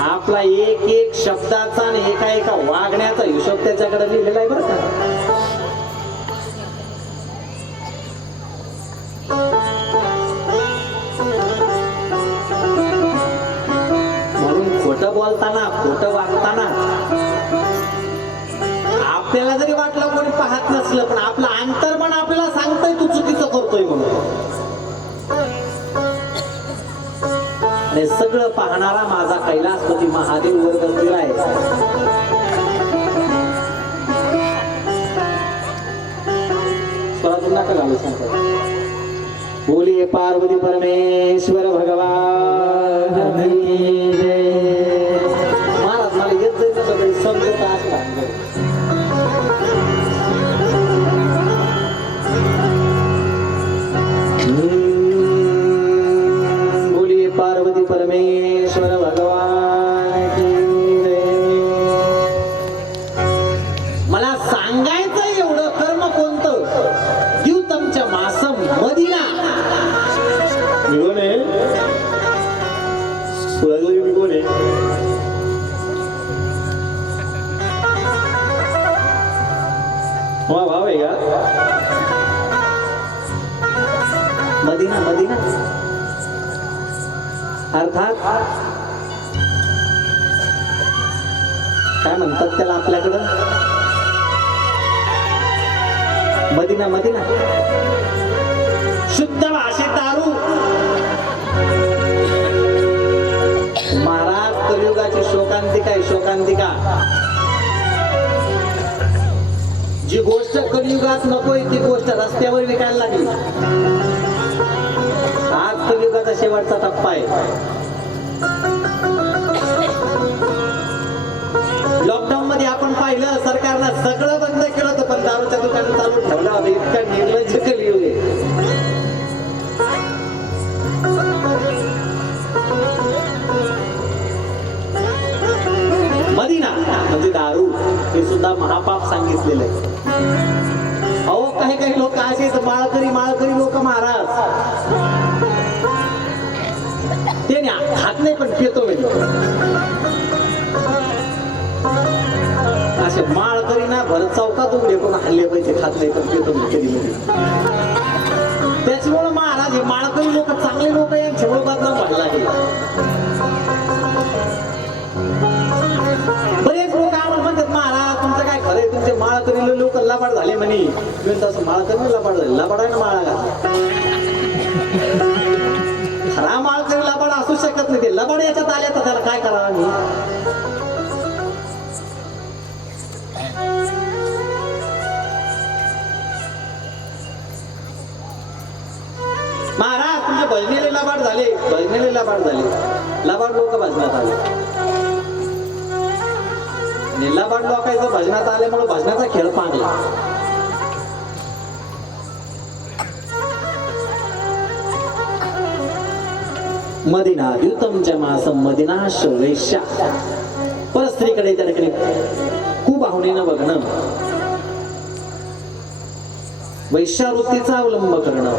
आपला एक एक शब्दाचा आणि एका एका वागण्याचा हिशोब त्याच्याकडे लिहिलेला आहे बरं का. खोटं बोलताना, खोटं वागताना आपल्याला जरी वाटलं कोणी पाहत नसलं, पण आपलं अंतर्मन आपल्याला सांगतोय तू चुकीचं करतोय म्हणून. आणि सगळं पाहणारा माझा कैलासपती महादेव वर बसलेला आहे. स्वरातून नका घालू सांगतो. बोलिये पार्वती परमेश्वर भगवान की जय. महाराज मला येत जाईल सगळे समजत असला. बोलिये पार्वती परमेश्वर भगवान की जय. मला सांगायचं एवढं कर्म कोणतं, द्यूतमच्या मासम मदिना. मी कोण आहे? मी कोण आहे? भाव आहे का? मदिना, मदिना अर्थात काय म्हणतात त्याला आपल्याकडं? मदिना, मदिना शुद्ध भाषेत दारू. महाराज कलियुगाची शोकांतिका आहे, शोकांतिका. जी गोष्ट कलियुगात नकोय ती गोष्ट रस्त्यावर विकायला लागली. आज कलियुगाचा शेवटचा टप्पा आहे. लॉकडाऊन मध्ये आपण पाहिलं सरकारनं सगळं बंद केलं होतं, पण दारूच्या दुकान चालू ठेवलं होतं. इतका निर्लज्ज कलियुग आहे. मदिना म्हणजे दारू, हे सुद्धा महापाप सांगितलेलं आहे. अहो काही काही लोक असे माळकरी माळकरी लोक महाराज ते खात नाही पण पितो म्हणजे. असे माळकरी ना भरत चौकात उघडे कोण हल्ले पाहिजे, खात नाही पण पितो कधी मध्ये. त्याच्यामुळे महाराज हे माळकरी लोक चांगले लोक यांच्यामुळे बदनाम व्हायला लागले. बरेच लोक आम्हाला म्हणतात महाराज तुमचं काय खरंय, तुमचे माळकरी लोक लबाड झाले म्हणे. तसं माळकरी लबाड झाले, लबाड आहे ना माळा घातला. खरा माळकरी लबाड असू शकत नाही. ते लबाड याच्यात आले तर त्याला काय करावं आम्ही? भजनेले लबाड झाले, भजनेले लबाड झाले, लबाड लोक भजनात आले. आणि लबाड लोकांचं भजनात आल्यामुळे भजनाचा खेळ पांगला. मदिना द्युतम जमासम मदिना शवेशा. परस्त्रीकडे त्या ठिकाणी खूप आवडीनं बघणं, वैश्यावृत्तीचा अवलंब करणं,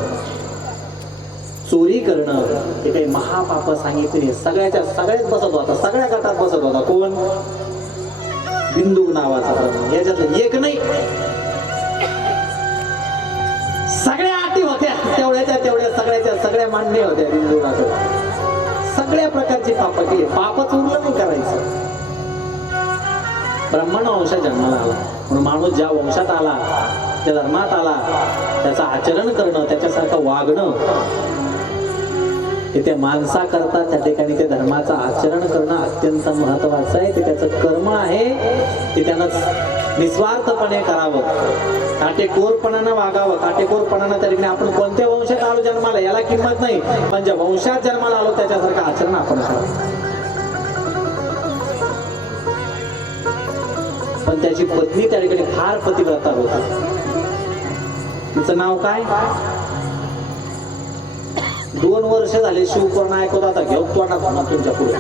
चोरी करणं हे काही महापाप सांगितले. सगळ्यात बसत होता, सगळ्या गटात बसत होता. कोण? बिंदू नावाचा ब्राह्मण. याच्यातलं एक नाही, सगळ्या अटी होत्या तेवढ्या सगळ्या मान्य होत्या बिंदूनाकडे. सगळ्या प्रकारची पाप केली, पापच उरलं नाही करायचं. ब्राह्मण वंशात जन्माला आला म्हणून माणूस ज्या वंशात आला, त्या धर्मात आला, त्याचं आचरण करणं, त्याच्यासारखं वागणं हे त्या माणसाकरता त्या ठिकाणी त्या धर्माचं आचरण करणं अत्यंत महत्वाचं आहे. ते त्याचं कर्म आहे, ते त्यानं निस्वार्थपणे करावं, काटेकोरपणानं वागावं. काटेकोरपणानं त्या ठिकाणी आपण कोणत्या वंशात आलो जन्माला याला किंमत नाही, पण ज्या वंशात जन्माला आलो त्याच्यासारखं आचरण आपण करावं. पण त्याची पत्नी त्या ठिकाणी फार पतिव्रता होती. तिचं नाव काय? 2 वर्ष झाले शिवपुराण ऐकत आता घेऊ तोंडात तुमच्या पुढे.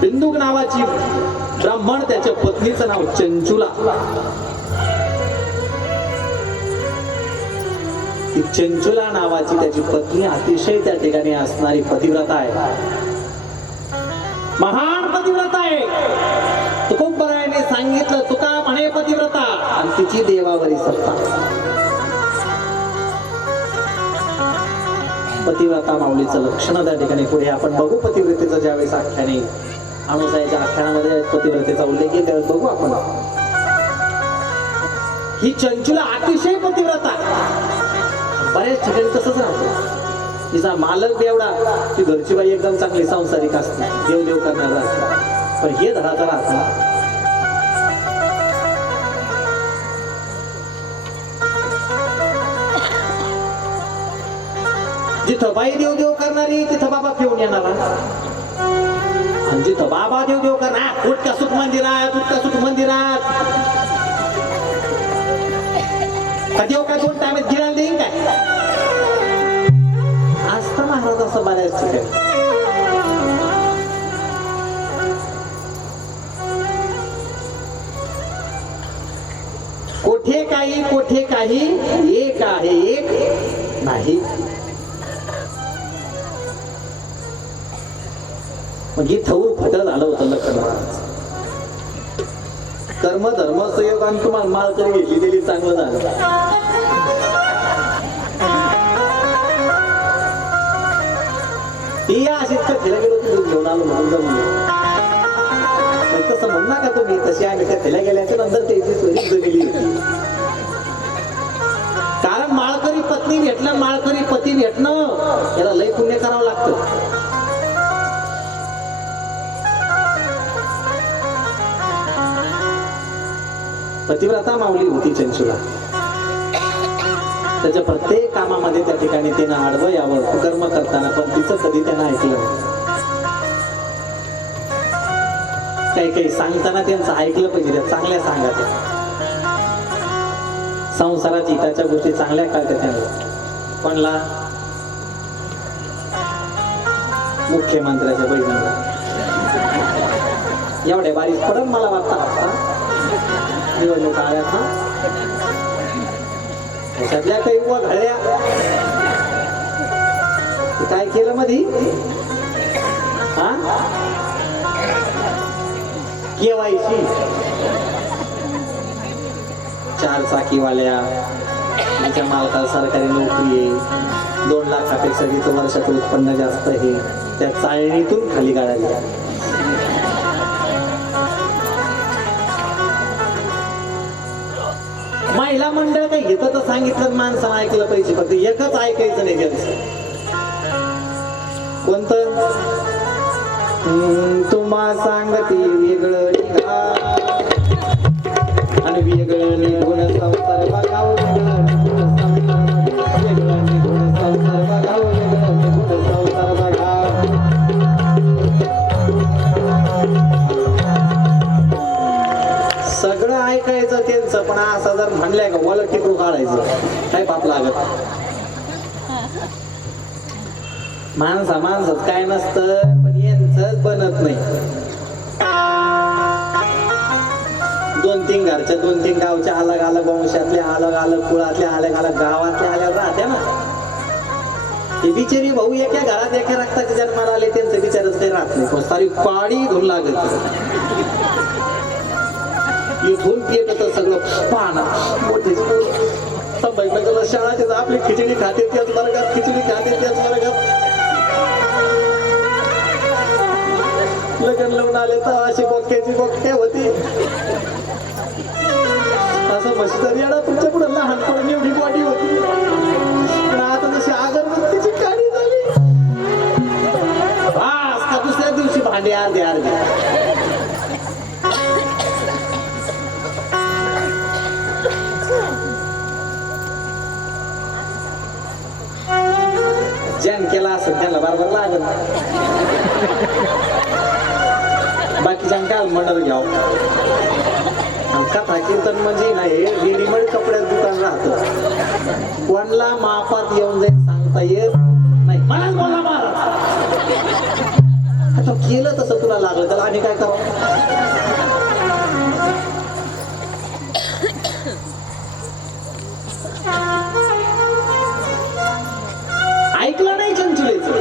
बिंदुक नावाची ब्राह्मण, त्याच्या पत्नीचं नाव चंचुला. ती चंचुला नावाची त्याची पत्नी अतिशय त्या ठिकाणी असणारी पतिव्रता आहे, महान पतिव्रता आहे. तुकोबरायाने सांगितलं, तुका म्हणे पतिव्रता आणि तिची देवावरी सत्ता. पतिव्रता माऊलीचं लक्षण त्या ठिकाणी पुढे आपण बघू. पतिव्रतेचं ज्यावेळेस आख्याने अणुसायाच्या आख्यानामध्ये पतिव्रतेचा उल्लेख आहे त्यावेळेस बघू आपण. ही चंचुला अतिशय पतिव्रता. बऱ्याच ठिकाणी तसंच राहतो. तिचा मालक बेवडा, ती घरची बाई एकदम चांगली संसारिक असते, देव करणार असते. पण हे धराचं राहतं. जिथं बाई देव करणारी तिथं बाबा पिऊन येणार, आणि जिथं बाबा देव करणार उठका सुख मंदिरात, उठका सुख मंदिरात. देव काय 2 टाइम गिरायला देईन काय? असतं महाराज असं बऱ्याच ठिकाणी. कोठे काही एक आहे, एक नाही. मग ही थऊर फट झालं होतं लखन महाराज. कर्म धर्म संयोगाने तुम्हाला माळकरी घेतली दिली, चांगलं झालं. ती अशीच कथेला गेलो तिथून घेऊन आलो म्हणून जमलं. तसं म्हणू नका तुम्ही, तशी आम्ही कथेला गेल्याच्या नंतर त्याची सोयी गेली होती. कारण माळकरी पत्नी भेटणं, माळकरी पती भेटणं याला लय पुण्य करावं लागतं. पतिव्रता माऊली होती चंचुला. त्याच्या प्रत्येक कामामध्ये त्या ठिकाणी त्यानं आडवं यावं कर्म करताना, पण तिचं कधी त्यानं ऐकलं. काही सांगताना त्यांचं ऐकलं पाहिजे, त्या चांगल्या सांगा. त्या संसारात हिताच्या गोष्टी चांगल्या कळतात त्यांना. कोणला? मुख्यमंत्र्याच्या बहिणीला. एवढ्या बारीक पडत मला वाटतं निवडणूक आल्यात ना, त्याच्यातल्या काही घड्या काय केलं मधी? केवायसी 4 चाकीवाल्या, तिच्या मालकाला सरकारी नोकरी आहे, 2 लाखापेक्षा तिचं वर्षाचं उत्पन्न जास्त आहे, त्या चाळणीतून खाली काढायला. महिला मंडळ काही घेतं तर सांगितलं, माणसानं ऐकलं पाहिजे. फक्त एकच ऐकायचं नाही त्यांचं. कोणतं? तुम्हा सांगते वेगळं निघा आणि वेगळं निघून संसार बघावं, वेगळं निघून संसार असा जर म्हणलाय का मला टिकू काढायचं काय पाप लागत. माणसाच काय नसतं पण यांचंच बनत नाही. 2-3 घरच्या 2-3 गावच्या अलग अलग वंशातल्या अलग अलग कुळातल्या अलग अलग गावातल्या आल्यावर राहत्या ना. हे बिचारी भाऊ एका घरात एका रक्ताच्या जन्माला आले त्यांचं बिचारच काही राहत नाही. पण सारी पाडी धुवून लागत इथून येत होतं सगळं पाहणं मोठे संभाजीनगरला शाळा त्याचं आपली खिचडी खाते त्याच वर्गात खिचडी खाते त्याच वर्गात लग्न लावून आले तर अशी बोक्याची बोक्या होती. असं मस्तर येणार तुमच्या पुढे लहानपणी एवढी बॉडी होती पण आता जशी अगरबत्तीची काडी झाली बास का दुसऱ्या दिवशी भांडे अर्धे ज्यान केला असं त्याला बरोबर लागत. बाकीच्या काय मंडळ घ्यावं. कथा कीर्तन म्हणजे नाही रेडीमेड कपड्यात दुकान राहतं. कोणला मापात येऊन जाईल सांगता येत नाही. मलाच बोला महाराज आता केलं तसं तुला लागलं त्याला आम्ही काय करावं. ऐकलं नाही चंचुलेचं.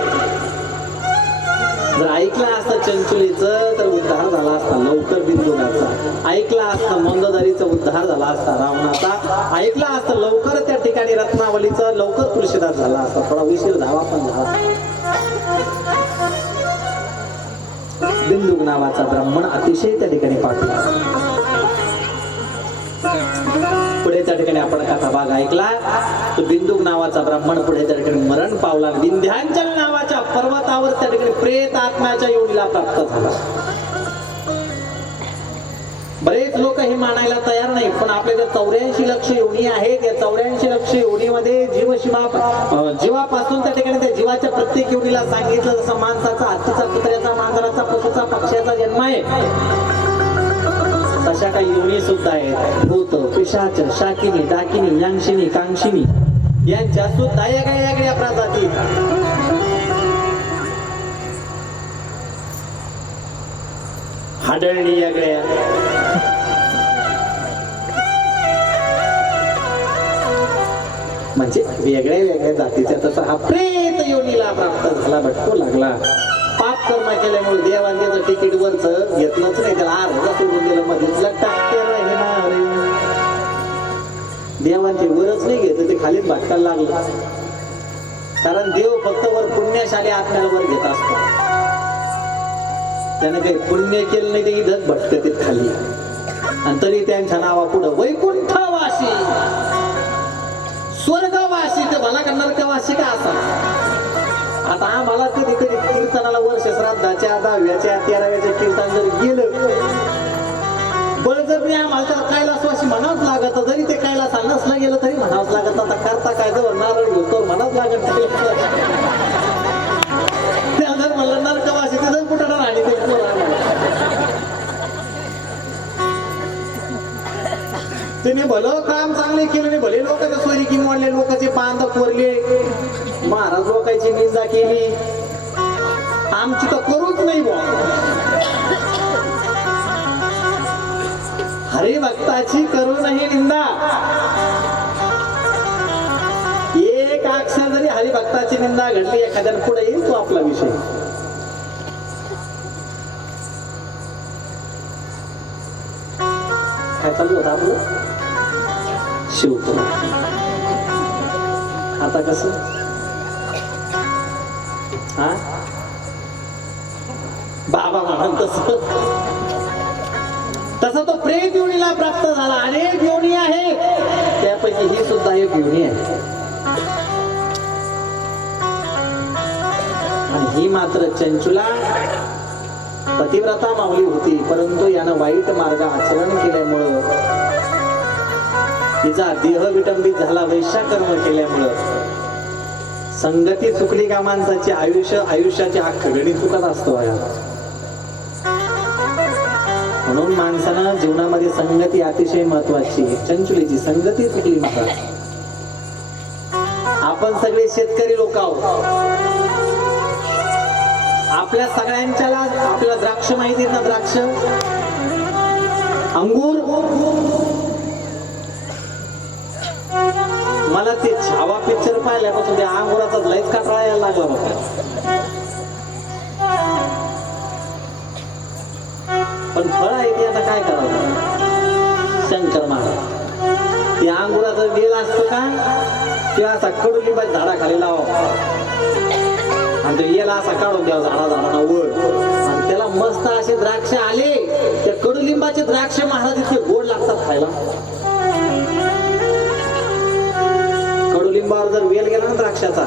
जर ऐकलं असतं चंचुलीचं तर उद्धार झाला असता लवकर बिंदुकाचा. ऐकला असता मंदोदरीचा उद्धार झाला असता रावणाचा. ऐकला असतं लवकर त्या ठिकाणी रत्नावलीचा लवकर तुळशीदास झाला असता. थोडा उशीर धावा पण झाला. बिंदुक नावाचा ब्राह्मण अतिशय त्या ठिकाणी पाठवला. पुढे त्या ठिकाणी आपण कथा भाग ऐकला. तो बिंदुक नावाचा ब्राह्मण पुढे त्या ठिकाणी मरण पावला. विंध्यांचल नावाच्या पर्वतावर त्या ठिकाणी प्रेत आत्म्याच्या योनीला प्राप्त झाला. बरेच लोक हे मानायला तयार नाही पण आपल्याकडे 84 लक्ष योनी आहेत. या 84 लक्ष योनीमध्ये जीवापासून त्या ठिकाणी त्या जीवाच्या प्रत्येक योनीला सांगितलं जसं माणसाचा, हत्तीचा, कुत्र्याचा, मांजराचा, पशुचा, पक्ष्याचा जन्म आहे तशा काही योनी सुद्धा आहेत. भूत, पिशाच, शाकिनी, डाकिनी, यांशिनी, कांक्षिणी यांच्या सुद्धा वेगळ्या प्रजाती. हाडळणी वेगळ्या, म्हणजे वेगळ्या जातीच्या. तसा हा प्रेत योनीला प्राप्त झाला, भटकू लागला. पाप कर्म केल्यामुळे देवाने त्याचं तिकीट वरच घेतलंच नाही. त्याला अर्धा सोडून दिलं मध्येच टक्के राहणार. देवांचे वरच नाही घेतलं ते खालीच भटकायला लागलं. कारण देव फक्त वर पुण्याशाली आत्म्याला वर घेत असतो. त्याने काही पुण्य केलं नाही ते इथंच भटकत खाली. आणि तरी त्यांच्या नावा पुढं वैकुंठवासी, स्वर्गवासी ते भला का नरकवासी का असा. आता आम्हाला कधी कधी कीर्तनाला वर्ष श्राद्धाच्या 10व्याच्या 13व्याच्या कीर्तन जर गेलं बळजबरी आम्हाला तर कैलासवासी म्हणावंच लागत. जरी ते कैलासाला नसलं गेलं तरी म्हणावंच लागत. आता करता काय जवळ नारळ घेतो म्हणावंच लागत. त्या जर म्हणलं नरकवासी ते जर कुठं राहणे ते त्याने भलं काम चांगले केलं नाही. भले लोकांच्या सोयरी की मोडले, लोकांचे पांद कोरले, महाराज लोकांची निंदा केली. आमची तर करूच नाही बुवा. हरिभक्ताची करू नाही निंदा. एक अक्षर जरी हरिभक्ताची निंदा घडली एखाद्याला पुढे येईल तो आपला विषय. काय चालू होतं आपलं शिवपुर. आता कसं हा बाबा म्हणून तसं तो प्रेत योनीला प्राप्त झाला. अनेक योनी आहेत त्यापैकी ही सुद्धा एक योनी आहे. आणि ही मात्र चंचुला पतिव्रता माऊली होती परंतु यानं वाईट मार्ग आचरण केल्यामुळं तिचा देह विटंबित झाला. वैश्याकर्म केल्यामुळं संगती चुकली का माणसाची आयुष्याची अख्खं गणित चुकत असतो. म्हणून माणसानं जीवनामध्ये संगती अतिशय महत्वाची आहे. चंचुलीची संगती चुकली महाराज. आपण सगळे शेतकरी लोक आहोत. आपल्या सगळ्यांच्याला आपल्याला द्राक्ष माहिती आहेत ना? द्राक्ष, अंगूर. मला ते छावा पिक्चर पाहिल्यापासून त्या अंगुराचा लयच कंटाळा यायला लागला होता. पण फळ आहे ते आता काय करावं? शंकर महाराज, त्या अंगुराचा वेल असतो का किंवा असा कडुलिंबाच्या झाडाखाली लावा आणि तो येला असा काढून द्यावा झाडांना वर, आणि त्याला मस्त असे द्राक्ष आले. त्या कडुलिंबाचे द्राक्ष महाराज इतके गोड लागतात खायला. कडुलिंबावर जर वेल गेला ना द्राक्षाचा,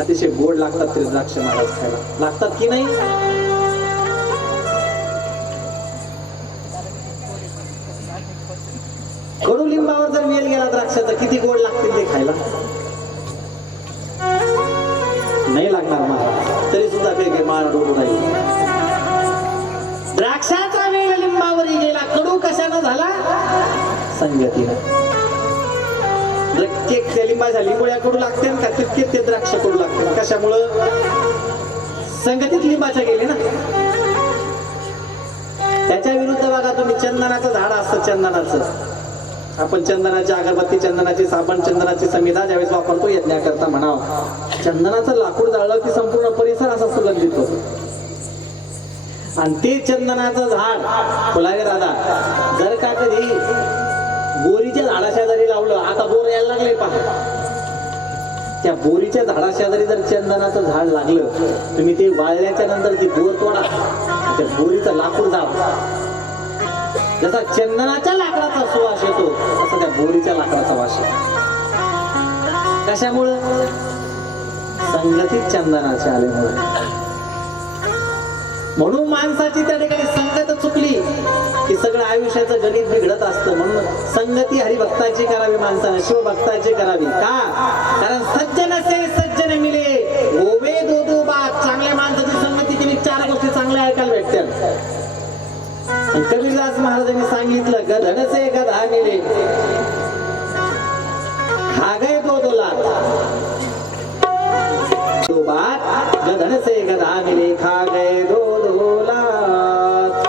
अतिशय गोड लागतात ते द्राक्ष महाराज खायला. लागतात की नाही? कडुलिंबावर जर वेल गेला द्राक्षाचा, किती गोड लागतील ते खायला? नाही लागणार महाराज. तरी सुद्धा काही माळ डोलू राहील. द्राक्षाचा वेल लिंबावरी गेला, कडू कशानं झाला? संगतीनं. त्या लिंबाच्या लिंबोळ्या कडू लागते का तितके ते द्राक्ष कडू लागते? कशामुळं? संगतीत लिंबाच्या गेले ना. त्याच्या विरुद्ध बघा तुम्ही, चंदनाचं झाड असतं. चंदनाचं आपण चंदनाची अगरबत्ती, चंदनाची साबण, चंदनाची समिधा ज्यावेळेस वापरतो यज्ञाकरता म्हणावं, चंदनाचं लाकूड जाळलं की संपूर्ण परिसर असा सुगंधित होतो. आणि ते चंदनाचं झाड फुलागे दादा जर का कधी बोरीच्या झाडाशेजारी लावलं, आता बोर यायला लागले पहा, त्या बोरीच्या झाडाशेजारी जर चंदनाचं झाड लागलं, तुम्ही ते वाळल्याच्या नंतर ती बोर तोडा, त्या बोरीचं लाकूड जाळा. जसा चंदनाच्या लाकडाचा सुवास येतो तसा त्या बोरीच्या लाकडाचा वास येतो. कशामुळं? संगतीत चंदनाचे आल्यामुळे. म्हणून माणसाची त्या ठिकाणी संगत चुकली की सगळं आयुष्याचं गणित बिघडत असतं. म्हणून संगती हरिभक्ताची करावी, माणसानं शिवभक्ताची करावी. का? कारण सज्जन से सज्जन मिले ओवे दो दो बात. चांगल्या माणसाची संगती केली, चार गोष्टी चांगल्या ऐकायला भेटतात. कबीरदास महाराजांनी सांगितलं, गधन से गधा मिले खा गए दो दो लात. दो बात, गधन से गधा मिले खा गए दो दो लात.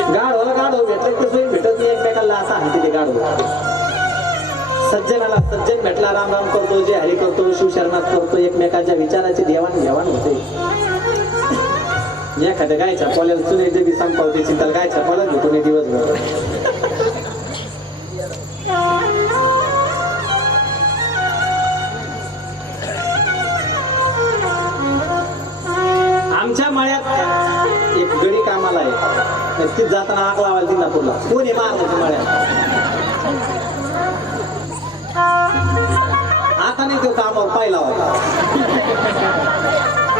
गाढवाला गाढव भेटलं की सोयी भेटत नाही, एकमेकाला असा आहे ते गाढव. सज्जनाला सज्जन भेटला, राम राम करतो, जे हरी करतो, शिवशरणात करतो, एकमेकाच्या विचाराची देवाणघेवाण होते. एखाद्या गायच्या पोल्याला चुने डबी संपावते, त्याला गायच्या पोला घेतो नाही दिवसभर. आमच्या मळ्यात एक गडी कामाला आहे. ती जाताना आग लावायला दिनापूरला. कोणी मारलं मळ्यात? आता नाही तो कामावर पाहिला होता,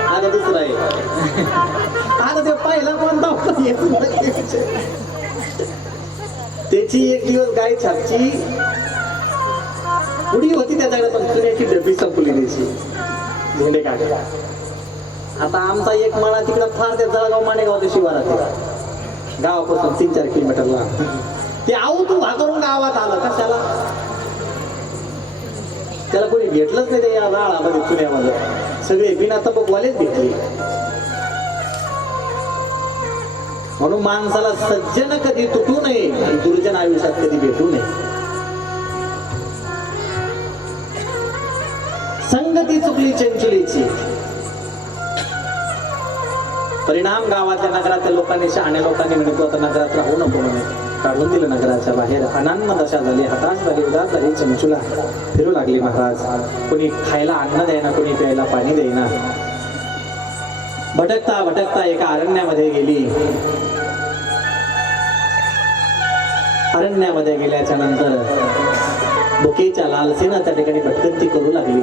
आता दुसरा आहे. आता ते पहिला कोणता त्याची एक दिवस गाय छापची उडी होती त्याच्याकडे, पण चुन्याची डबी संपली त्याची झेंडे काढे. आता आमचा एक मळा तिकडं फार ते जळगाव माणेगाव शिवारात आहे, गावापासून 3-4 किलोमीटरला. ते आऊ तू भाकरून गावात आलं कशाला? त्याला कोणी भेटलंच नाही ते या राळामध्ये चुन्यामध्ये. सगळे बिना तबकवालेच भेटले. म्हणून माणसाला सज्जन कधी तुटू नये आणि दुर्जन आयुष्यात कधी भेटू नये. संगती चुकली चंचुलीची. परिणाम गावातल्या नगरातल्या लोकांनी, शहाण्या लोकांनी म्हणतो आता नगरात राहू नको म्हणून काढून दिलं नगराच्या बाहेर. अनान्न दशा झाली, हताश झाली, उदास झाली. चंचुला फिरू लागली महाराज. कोणी खायला अन्न द्यायना, कोणी प्यायला पाणी देईना. भटकता भटकता एका अरण्यामध्ये गेली. अरण्यामध्ये गेल्याच्या नंतर भुकेच्या लालसेनं त्या ठिकाणी भटकंती करू लागली.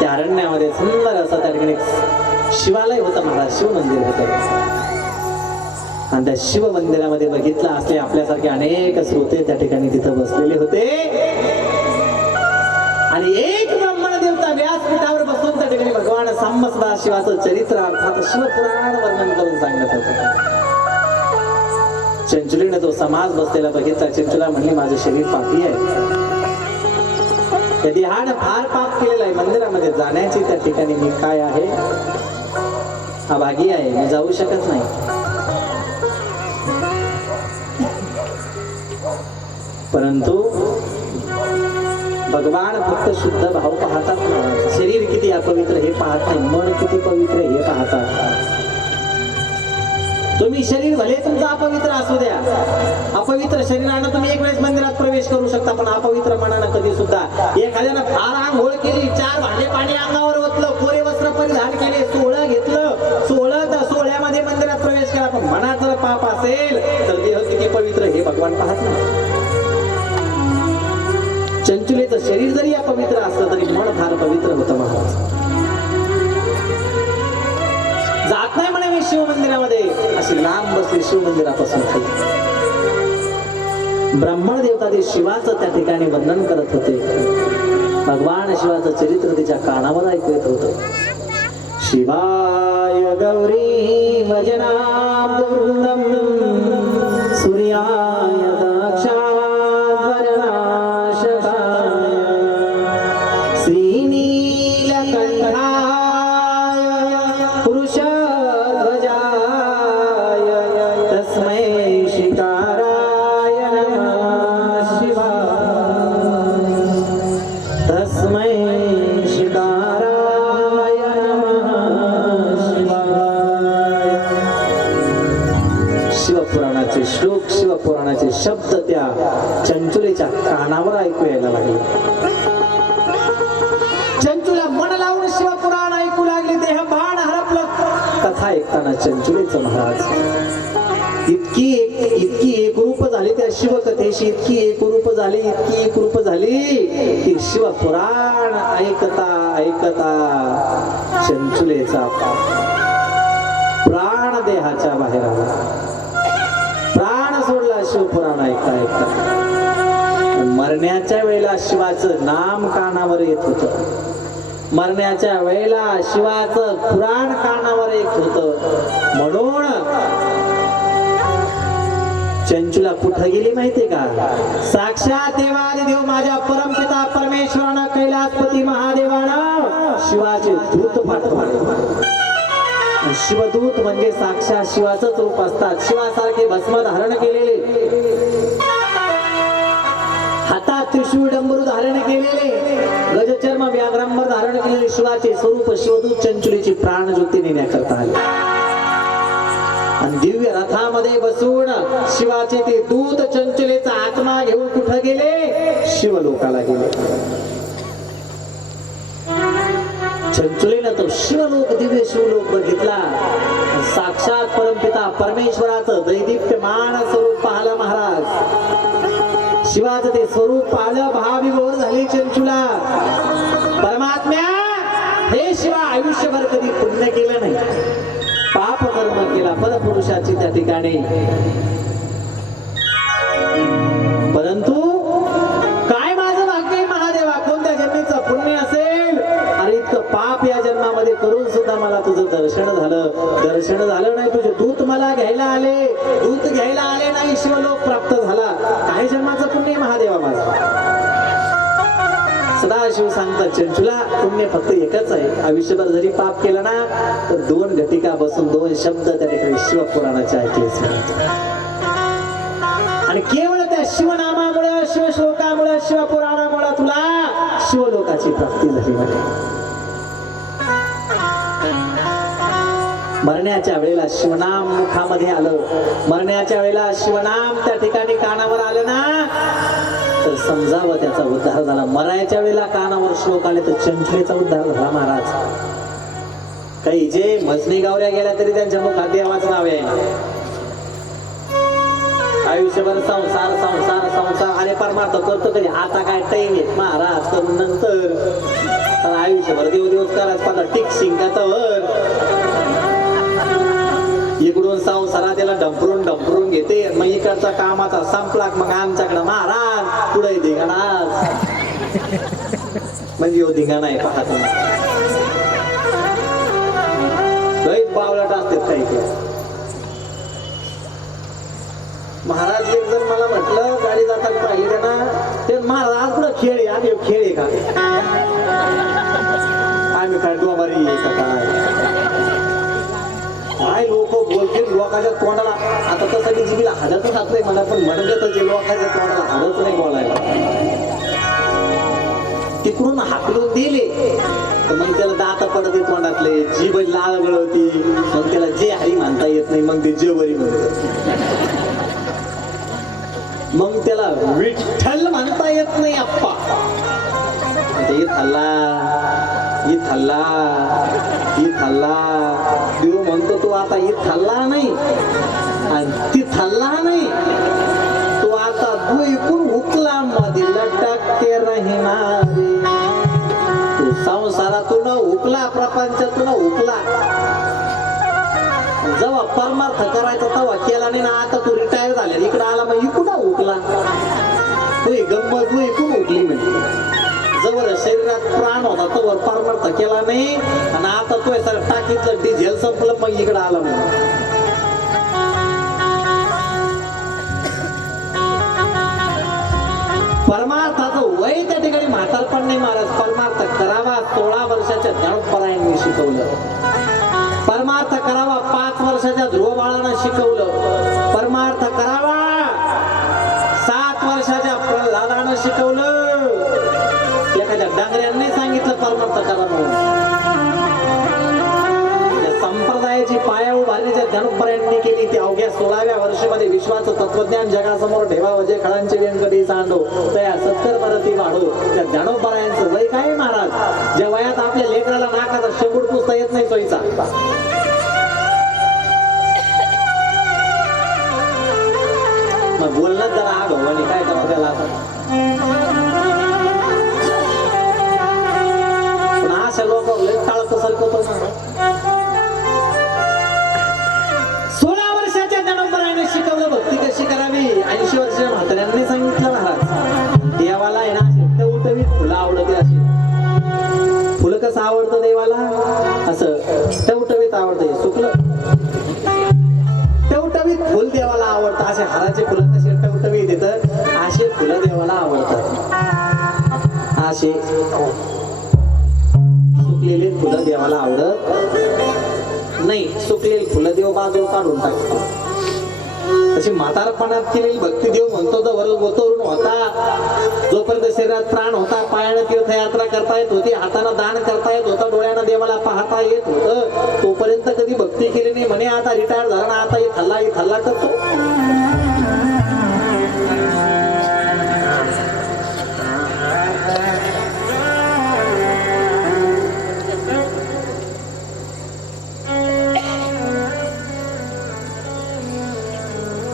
त्या अरण्यामध्ये सुंदर असं त्या ठिकाणी शिवालय होतं महाराज, शिव मंदिर होतं. आणि त्या शिव मंदिरामध्ये बघितलं असले आपल्यासारखे अनेक श्रोते त्या ठिकाणी तिथं बसलेले होते. आणि एक ब्राह्मण देवता व्यासपीठावर बसून त्या ठिकाणी भगवान सांब सदाशिवाचं चरित्र अर्थात शिवपुराण वर्णन करून सांगत होते. चंचुलीने तो समाज बसलेला बघितला. चंचुला म्हणली माझं शरीर पापी आहे, त्या देहानं फार पाप केलेलं आहे, मंदिरामध्ये जाण्याची त्या ठिकाणी मी काय आहे अभागी आहे, मी जाऊ शकत नाही. परंतु भगवान फक्त शुद्ध भाव पाहतात. शरीर किती अपवित्र हे पाहत नाही, मन किती पवित्र हे पाहतात. तुम्ही शरीर भले तुमचं अपवित्र असू द्या, अपवित्र शरीरानं तुम्ही एक वेळेस मंदिरात प्रवेश करू शकता, पण अपवित्र मनानं कधी सुद्धा. एखाद्यानं फार आंघोळ केली, 4 भांडे पाणी अंगावर ओतलं, कोरे वस्त्र परिधान केले, सोहळं घेतलं, सोहळ्यामध्ये मंदिरात प्रवेश केला, पण मनाचं पाप असेल तर देह किती पवित्र हे भगवान पाहत नाही. चंचुलेचं शरीर जरी अपवित्र असलं तरी मन फार पवित्र होतं महाराज. जात नाही म्हणे मी शिव मंदिरामध्ये, अशी लांब बसली शिव मंदिरापासून खाली. ब्राह्मण देवता ते शिवाचं त्या ठिकाणी वर्णन करत होते. भगवान शिवाचं चरित्र तिच्या कानावर ऐकू येत होतं. शिवाय गौरी भजनामृतम सूर्याय दक्षाध्वरनाशकाय श्रीनीलकंठाय पुरुषध्वजाय तस्मै शिकाराय नमः शिवाय तस्मै शिकाराय नमः शिवाय. शिवपुराणाचे श्लोक, शिवपुराणाचे शब्द त्या चंचुलेच्या कानावर ऐकू यायला लागले. चंचुला मन लावून शिवपुराण ऐकू लागले. देह बाण हरपलं. कथा ऐकताना चंचुलेचं महाराज इतकी एकरूप झाली त्या शिवकथेशी, इतकी एकरूप झाली की शिवपुराण ऐकता ऐकता चंचुलेचा प्राण देहाच्या बाहेर आला. प्राण सोडला शिवपुराण ऐकता ऐकता. मरण्याच्या वेळेला शिवाचं नाम कानावर येत होतं. मरण्याच्या वेळेला शिवाचं पुराण कानावर येत होतं. म्हणून चंचुला कुठं गेली माहितीये का? साक्षात देवादिदेव माझ्या परमपिता परमेश्वरानं कैलासपती महादेवानं शिवाचे दूत पाठवले. शिवदूत म्हणजे साक्षात शिवाचंच रूप असतात. शिवासारखे भस्म धारण केलेले, हातात त्रिशूळ डंबरू धारण केलेले, गजचर्म व्याघ्रांबर धारण केलेले शिवाचे स्वरूप शिवदूत चंचुलीची प्राणज्योती नेण्याकरता आले. आणि दिव्य रथामध्ये बसून शिवाचे ते दूत चंचुलेचा आत्मा घेऊन कुठं गेले? शिवलोकाला गेले. चंचुलीनं तो शिवलोक, दिव्य शिवलोक बघितला. साक्षात परमपिता परमेश्वराचं दैदिप्यमान स्वरूप पाहलं महाराज. शिवाचं ते स्वरूप पाहलं, भावविभोर झाली चंचुला. परमात्म्या, हे शिवा आयुष्यभर कधी पुण्य केलं नाही, पाप कर्म केला परपुरुषाची त्या ठिकाणी. परंतु काय माझं भाग्य महादेवा, कोणत्या जन्मीचं पुण्य असेल? अरे इतकं पाप या जन्मामध्ये करून सुद्धा मला तुझं दर्शन झालं नाही. तुझे दूत मला घ्यायला आले, दूत घ्यायला आले नाही, शिवलोक प्राप्त झाला. काय जन्माचं पुण्य महादेवा माझं? सदाशिव सांगतात चंचुला, पुण्य फक्त एकच आहे. आयुष्यभर जरी पाप केलं ना तर 2 घटिका बसून 2 शब्द त्या ठिकाणी शिवपुराणाचे ऐकलेच. आणि केवळ त्या शिवनामामुळे, शिवश्लोकामुळे, शिवपुराणामुळे तुला शिवलोकाची प्राप्ती झाली म्हणजे. मरण्याच्या वेळेला शिवनाम मुखामध्ये आलं, मरण्याच्या वेळेला शिवनाम त्या ठिकाणी कानावर आलं ना तर समजावं त्याचा उद्धार झाला. मरायच्या वेळेला कानावर श्लोक आले तर चंचुलेचा उद्धार झाला महाराज. काही जे मजनी गावऱ्या गेल्या तरी त्यांच्या मुखात देवाचं नाव आहे. आयुष्यभर संसार संसार संसार आणि परमार्थ करतो तरी आता काय टाइम येत महाराज करून नंतर आयुष्यभर देवदेवच करायच पाहता टिक शिंकातावर इकडून संसारा त्याला डंपरून घेते. मग इकडचा कामाचा संपला मग आमच्याकडे महाराज पुढे धिंगाणा म्हणजे धिंगाणा आहे पाहत. काय केलं. महाराज एक जर मला म्हटलं गाडी जाताना पाहिली ना ते महाराज आज कुठं खेळ आहे, आम्ही खेळ आहे का, आम्ही काय डोबारी आहे का काय लोक बोलतील लोकांच्या तोंडाला. आता तसं मी जिबीला हाडतच हात नाही मला, पण म्हणत जे लोकांच्या तोंडाला हाडच नाही बोलायला. तिकडून हाकलून दिले तर मग त्याला दात पडते तोंडातले, जीभ लाल गळवती, मग त्याला जे हरी म्हणता येत नाही, मग ते जेवरी म्हणत. मग त्याला विठ्ठल म्हणता येत नाही आप्पा. ईद हल्ला देव म्हणतो तू आता ईद हल्ला नाही आणि ती हल्ला नाही, तू आता दुईकून हुकला मध्ये लटकते राहणारे. तू संसारातून हुकला, प्रपंचातून हुकला. जेव्हा परमार्थ करायचा तेव्हा केला नाही ना, आता तू रिटायर झाल्या इकडे आला मग इकडं हुकला. तू गंमत तू इकडून हुकली म्हणजे जवळ शरीरात प्राण होता तोवर परमार्थ केला नाही आणि आता तो सर टाकीतलं डिझेल संपलं मग इकडे आला म्हणून. परमार्थाचं वय त्या ठिकाणी म्हातारपण नाही महाराज. परमार्थ करावा 16 वर्षाच्या ज्ञानोबरायांनी शिकवलं. परमार्थ करावा 5 वर्षाच्या ध्रुव बाळानं शिकवलं. परमार्थ करावा 7 वर्षाच्या प्रल्हादानं शिकवलं. एखाद्या डांगऱ्यांनी सांगितलं परमार्थ करा म्हणून. संप्रदायाची पाया उभारणीच्या ज्ञानोबरायांनी केली. ती अवघ्या 16व्या वर्षामध्ये विश्वाचं तत्वज्ञान जगासमोर ठेवावं. जे खळांचे व्यंकटी सांडो त्या सत्तर परती वाढो. त्या ज्ञानोबरायांचं वय काय महाराज, ज्या वयात आपल्या लेकराला नाकाचा शेंबूड पुसता येत नाही सोयीचा. बोलणं जरा आगवानी काय करावं त्याला. पण अशा लोकांना टाळत सरकतो ना. 16 वर्षाच्या ज्ञानोबरायाने शिकवलं भक्ती कशी करावी. 80 वर्षाच्या म्हाताऱ्यांनी सांगितलं महाराज देवाला आहे ना टवटवीत फुलं आवडते. अशी फुलं कसं आवडतं देवाला, असं टवटवीत आवडतं. सुकलं टवटवीत फुल देवाला आवडतं. असे हाराचे फुलं कसे टवटवीत येतं असे फुलं देवाला आवडतात. असे सुकलेले फुलं देवाला आवडत नाही. सुकलेली फुलं देव बाजूला काढून टाकतो. अशी म्हातारपणात केलेली भक्ती देव म्हणतो जर वतरून होता, जोपर्यंत शरीरात प्राण होता, पायानं तीर्थयात्रा करता येत होती, हातानं दान करता येत होतं, डोळ्यानं देवाला पाहता येत होतं, तोपर्यंत कधी भक्ती केली नाही. म्हणे आता रिटायर झाला ना, आता इथं हल्ला करतो.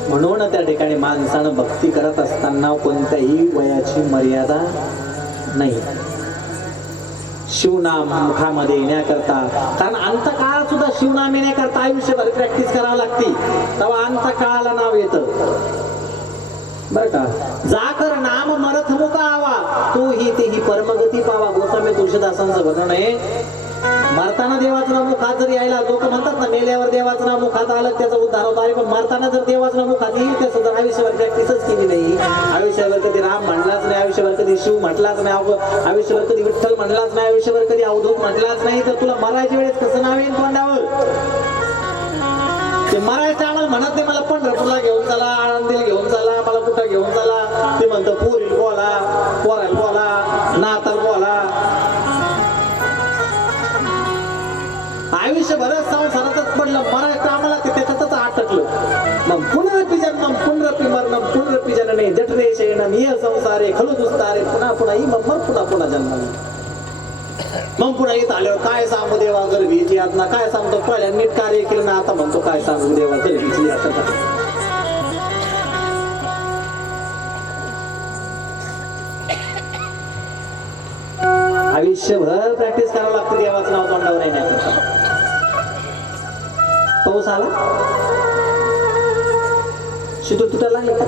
म्हणून त्या ठिकाणी माणसानं भक्ती करत असताना कोणत्याही वयाची मर्यादा नाही. शिवनाम मुखामध्ये येण्याकरता, कारण अंतकाळात सुद्धा शिवनाम येण्याकरता आयुष्यभर प्रॅक्टिस करावी लागते. तेव्हा अंतकाळाला नाव येतं बर का. जाकर नाम मरथ मुका आवा, तो ही ते ही परमगती पावा. गोस्वामी तुळशीदासांचं वर्णन आहे. मरताना देवाचं नाव मुखात जर यायला, लोक म्हणतात ना मेल्यावर देवाचं नाव मुखात आलं त्याचा उद्धार होता. अरे पण मरताना जर देवाचं नाव मुखात येईल त्याचं जर आयुष्यावर प्रॅक्टिसच केली नाही, आयुष्यावर कधी राम म्हणलाच नाही, आयुष्यावर कधी शिव म्हटलाच नाही, आयुष्यावर कधी विठ्ठल म्हणलाच नाही, आयुष्यावर कधी अवधूत म्हटलाच नाही, तर तुला मरायच्या वेळेस कसं नाव येईल तोंडावर. ते मरायचं आम्हाला म्हणत नाही मला पंढरपूरला घेऊन चला, आळंदीला घेऊन चला, मला कुठं घेऊन चला. ते म्हणतं पोरील बोला, पोराला बोला, नाताल बोला. आयुष्यभरच संसारातच पडलं, मरायचं आम्हाला ते त्याच्यातच अटकलं. मग पुनरपि जन्मम पुनरपि मरणम पुनरपि जनने जठरे शयनम ये संसारे खलु दुस्तारे पुन्हा पुन्हा ही मग पुन्हा पुन्हा जन्म. मग पुन्हा इथं आल्यावर काय सांगू देवा गर्भीची यातना, काय सांगतो पहिल्या नीट कार्य केलं ना, आता म्हणतो काय सांगू देवा गर्भीची यातना. आयुष्यभर प्रॅक्टिस करावं लागतं देवाचं नाव तोंडावर येण्याकरता. पाऊस आला, शिटू तुटायला लागले का.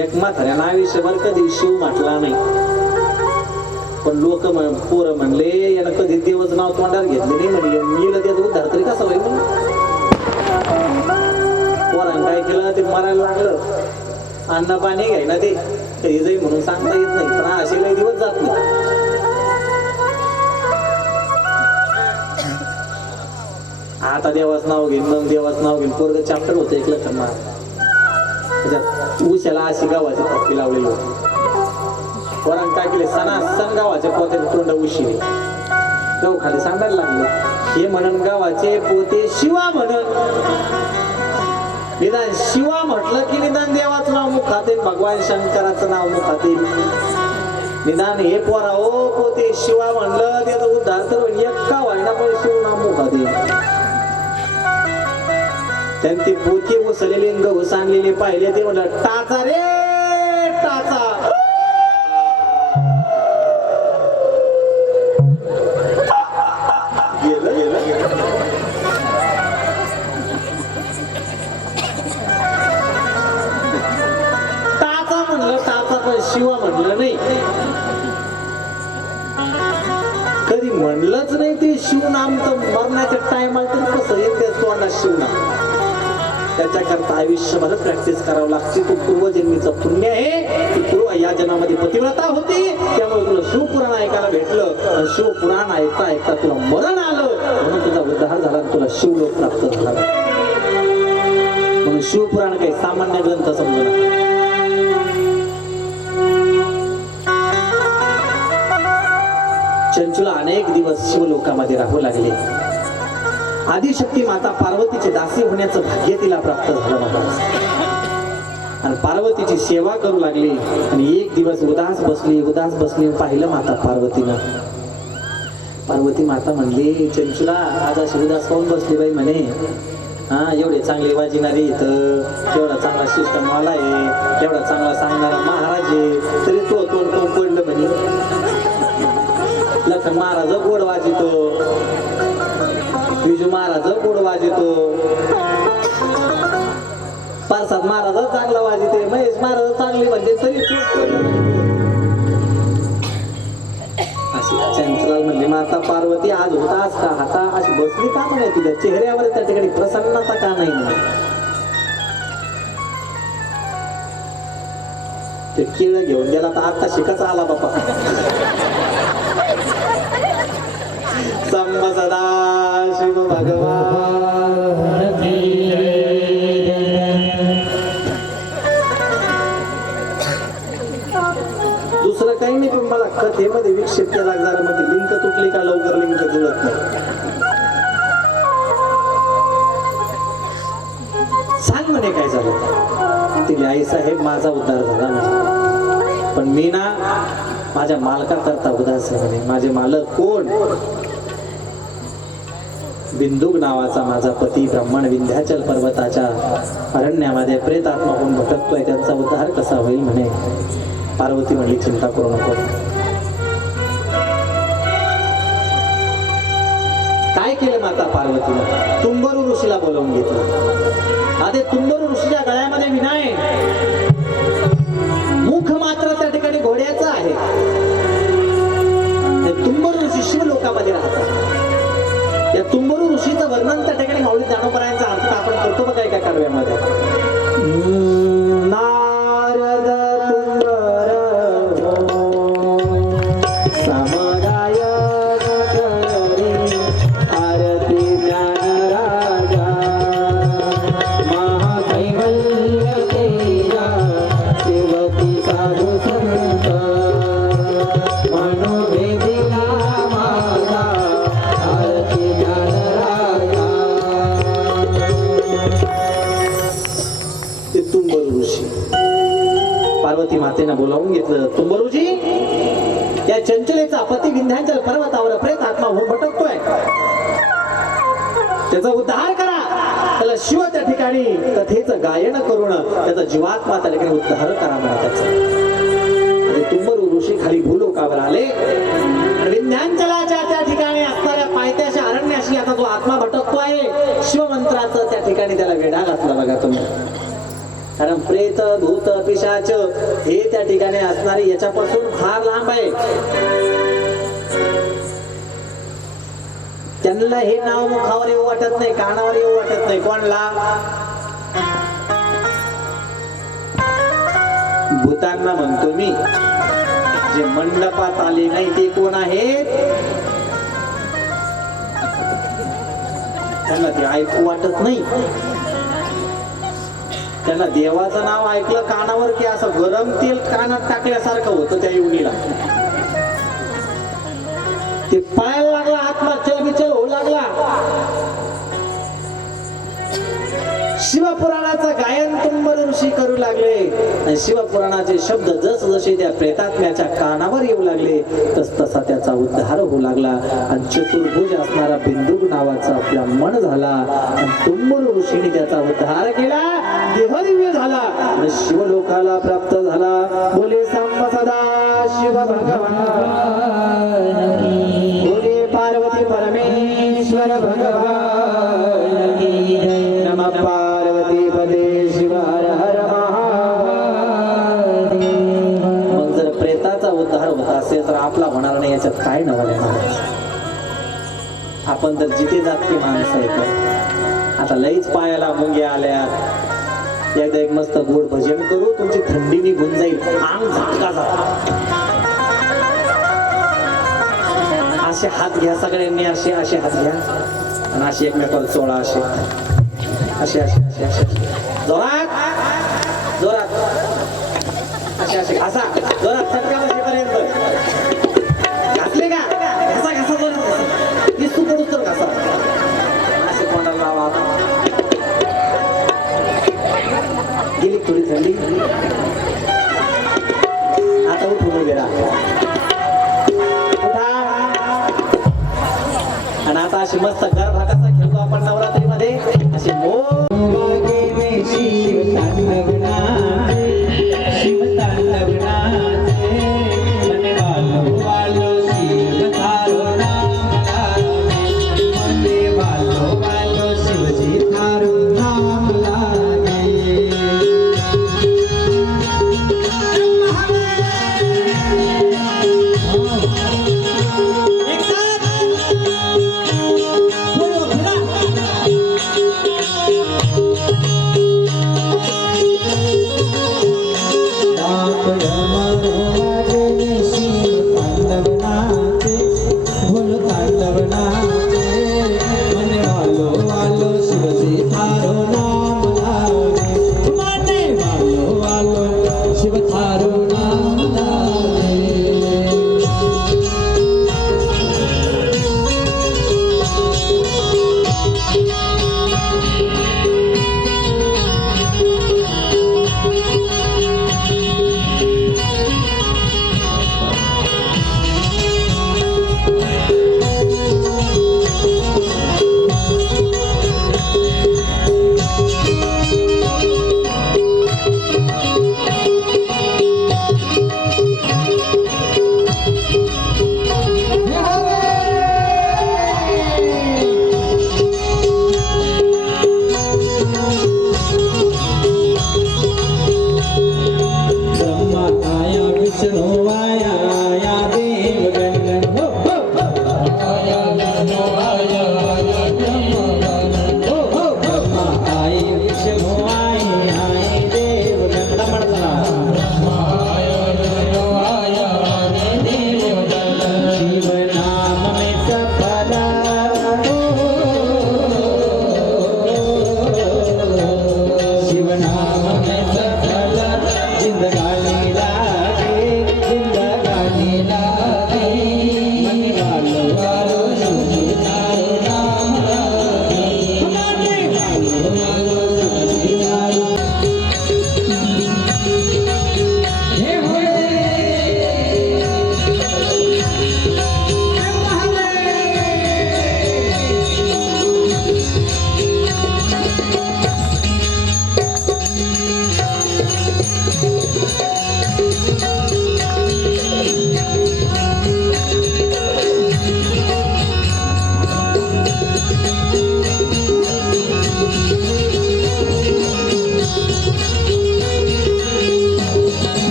एक म्हाताऱ्यानं आयुष्यभर कधी शिव म्हटला नाही. पण लोक पोरं म्हणले यानं कधी देवच नाव तोंडावर घेतले नाही म्हणजे मीला त्याचा उद्धार तरी कसा होईल म्हणून. पोरानं काय केलं ते मरायला लागलं, अन्न पाणी घ्यायला ते कधी जाईल म्हणून सांगता येत नाही, पण असे काही दिवस जात नाही. आता देवाच नाव घेईन मग देवाच नाव घेईन पोरग चॅप्टर होतं एक लक्षात मार. त्याच्यात उशाला अशी गावाची पप्पी लावलेली होती. पोरानं काय केले सण गावाच्या पोत्याचे तोंड उशिले गाव खाली सांगायला लागले, हे म्हणून गावाचे पोते शिवा म्हणून. निदान शिवा म्हटलं की निदान देवाचं नाव मुखात येईल, भगवान शंकराचं नाव मुखात येईल. निदान हे पोरा हो पोते शिवा म्हणलं त्याचा उद्धार तर होईल, एका व्हायला पण शिव नाव मुखात येईल. त्यांनी ते पोते उसलेले गहू सांगलेले पाहिले, ते म्हणलं टाचा रे टाचा. टाचा म्हणलं टाचा पण शिवा म्हणलं नाही. कधी म्हणलंच नाही ते शिवनाम, तर मरण्याच्या टायमाला तर कसं येते तोंडात शिवनाम. त्याच्याकरता आयुष्यभर प्रॅक्टिस करावं लागते. तू पूर्वजन्मीचं पुण्य आहे, ती पूर्व या जन्मामध्ये पतिव्रता होती, त्यामुळे तुला शिवपुराण ऐकायला भेटलं आणि शिवपुराण ऐकता ऐकता तुला मरण आलं म्हणून तुझा उद्धार झाला, तुला शिवलोक प्राप्त झाला. म्हणून शिवपुराण काही सामान्य ग्रंथ समजू नका. चंचूला अनेक दिवस शिवलोकामध्ये राहू लागले. आदिशक्ती माता पार्वतीचे दासी होण्याचं भाग्य तिला प्राप्त झालं महाराज. आणि पार्वतीची सेवा करू लागली. आणि एक दिवस उदास बसली पाहिलं माता पार्वतीनं. पार्वती माता म्हणली, चंचूला आज अशी उदास पाहून बसली बाई म्हणे. हा एवढे चांगले वाजिणारे इथं, एवढा चांगला सिस्टम वाला आहे, एवढा चांगला सांगणारा महाराज आहे, तरी तो तोंड पडलं म्हणे. लखन महाराज गोड वाजितो, विजू महाराज गोड वाजितो, पारसाद महाराज चांगला वाजिते, महेश महाराज चांगली म्हणजे तरी अशी चंचलाल म्हणली माता पार्वती आज होतास का, आता अशी बसली का म्हणे, तुझ्या चेहऱ्यावर त्या ठिकाणी प्रसन्नता का नाही म्हणे. ते केळ घेऊन गेला तर आता शिकाचा आला बापा. संभ सदा शिव भगवान की जय. दुसरं काही नाही, पण मला कथेमध्ये विक्षेप केला जरा मध्ये लिंक तुटली का लवकर लिंक जुळत नाही. सांग म्हणे काय झालं. तिने आई साहेब माझा उद्धार झाला नाही, पण मी ना माझ्या मालका करता उदास आहे म्हणे. माझे मालक कोण? बिंदुक नावाचा माझा पती ब्राह्मण विंध्याचल पर्वताच्या अरण्यामध्ये प्रेतात्मा होऊन भटकतोय, त्यांचा उद्धार कसा होईल म्हणे. पार्वती म्हणली चिंता करू नको. काय केलं माता पार्वतीनं? तुंबरू ऋषीला बोलावून घेतलं. आता तुंबरू ऋषीच्या गळ्यामध्ये विणा आहे, मुख मात्र त्या ठिकाणी घोड्याचं आहे. तुंबरू ऋषी शिवलोकामध्ये राहतात. या तुंबरू ऋषीचं वर्णन त्या ठिकाणी माऊली ज्ञानोबरायांचा अर्थ आपण करतो बघा एका कडव्यामध्ये. नारद तुंबर समगाय आरती ज्ञान राजा महाकैवल्य तेजा सेवकी साधू संत मनोवेदिका माझा आरती ज्ञान राजा. ते तुंबरू ऋषी पार्वती मातेनं बोलावून घेतलं. तुंबरूजी, या चंचलेचा पती विंध्याचल पर्वतावर प्रेत आत्मा होऊन भटकतोय, त्याचा उद्धार करा. त्याला शिव त्या ठिकाणी कथेचं गायन करून त्याचा जीवात्मा त्या ठिकाणी उद्धार करा म्हणा त्याचा. तुंबरू ऋषी खाली भूलोकावर आले. विंध्याचलाच्या त्या ठिकाणी असणाऱ्या पायथ्याच्या अरण्याशी आता जो आत्मा भटकतो आहे, शिवमंत्राचं त्या ठिकाणी त्याला वेढा घातला बघा तुम्ही. कारण प्रेत भूत पिशाच हे त्या ठिकाणी असणारे याच्यापासून फार लांब आहे. त्यांना हे नाव मुखावर येऊ वाटत नाही, कानावर येऊ वाटत नाही. कोणला? भूतांना म्हणतो मी. जे मंडपात आले नाही ते कोण आहेत? त्यांना ते ऐकू वाटत नाही. त्यांना देवाचं नाव ऐकलं कानावर की असं गरम तेल कानात टाकल्यासारखं होतं त्या युनीला. ते पायाला लागला, आत्मा चलबिचल होऊ लागला. शिवपुराणाचं गायन तुंबर ऋषी करू लागले आणि शिवपुराणाचे शब्द जस जसे त्या प्रेतात्म्याच्या कानावर येऊ लागले तस तसा त्याचा उद्धार होऊ लागला. आणि चतुर्भुज असणारा बिंदू नावाचा आपला मन झाला आणि तुंबर ऋषीने त्याचा उद्धार केला. देहदिव्य झाला आणि शिवलोकाला प्राप्त झाला. बोले सांब सदा शिव भगवान, बोले पार्वती परमेश्वर भगवान की जय. नमः पार्वती पदे शिव हर हर महादेव. मग जर प्रेताचा उद्धार होत असेल तर आपला होणार नाही याच्यात काय नवल आहे? आपण तर जिथे जात की माणसं आहेत. आता लईच पायाला मुंग्या आल्या, एकदा एक मस्त गोड भजन करू, तुमची थंडी निघून जाईल, अंग झटका जाईल. असे हात घ्या सगळ्यांनी, असे असे हात घ्या आणि असे एकमेकावर चोळा, असे असे असे असे असे जोरात जोरात असे असे घासा जोरात, चटका बसेपर्यंत घासले का? घासा घासा जोरात, दिसतो पडून तर घासा. असे कोणाला लावा. गेली थोडी थंडी, आता उठून उभे राहा. आणि आता अशी मस्त गरबा कसा खेळतो आपण नवरात्रीमध्ये, असे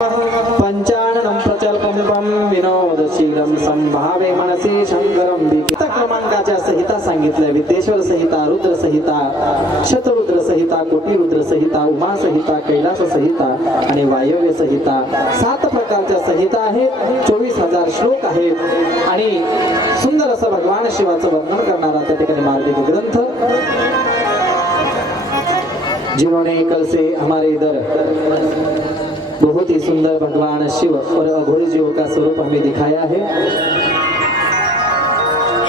पंचाननं प्रचल्पं विनोदशीलं संभावे मनसी शंकरं विकित क्रमांकाच्या संहिता सांगितल्या. विद्येश्वर संहिता, रुद्र संहिता, शतरुद्र संहिता, कोटी रुद्र संहिता, उमा संहिता, कैलास संहिता आणि वायव्य संहिता. 7 प्रकारच्या संहिता आहेत. 24,000 श्लोक आहेत आणि सुंदर असं भगवान शिवाचं वर्णन करणारा त्या ठिकाणी मार्गिक ग्रंथ. जिन्होंने कल से हमारे इधर बहुत ही सुंदर भगवान शिव और अघोरी जीव का स्वरूप हमें दिखाया है.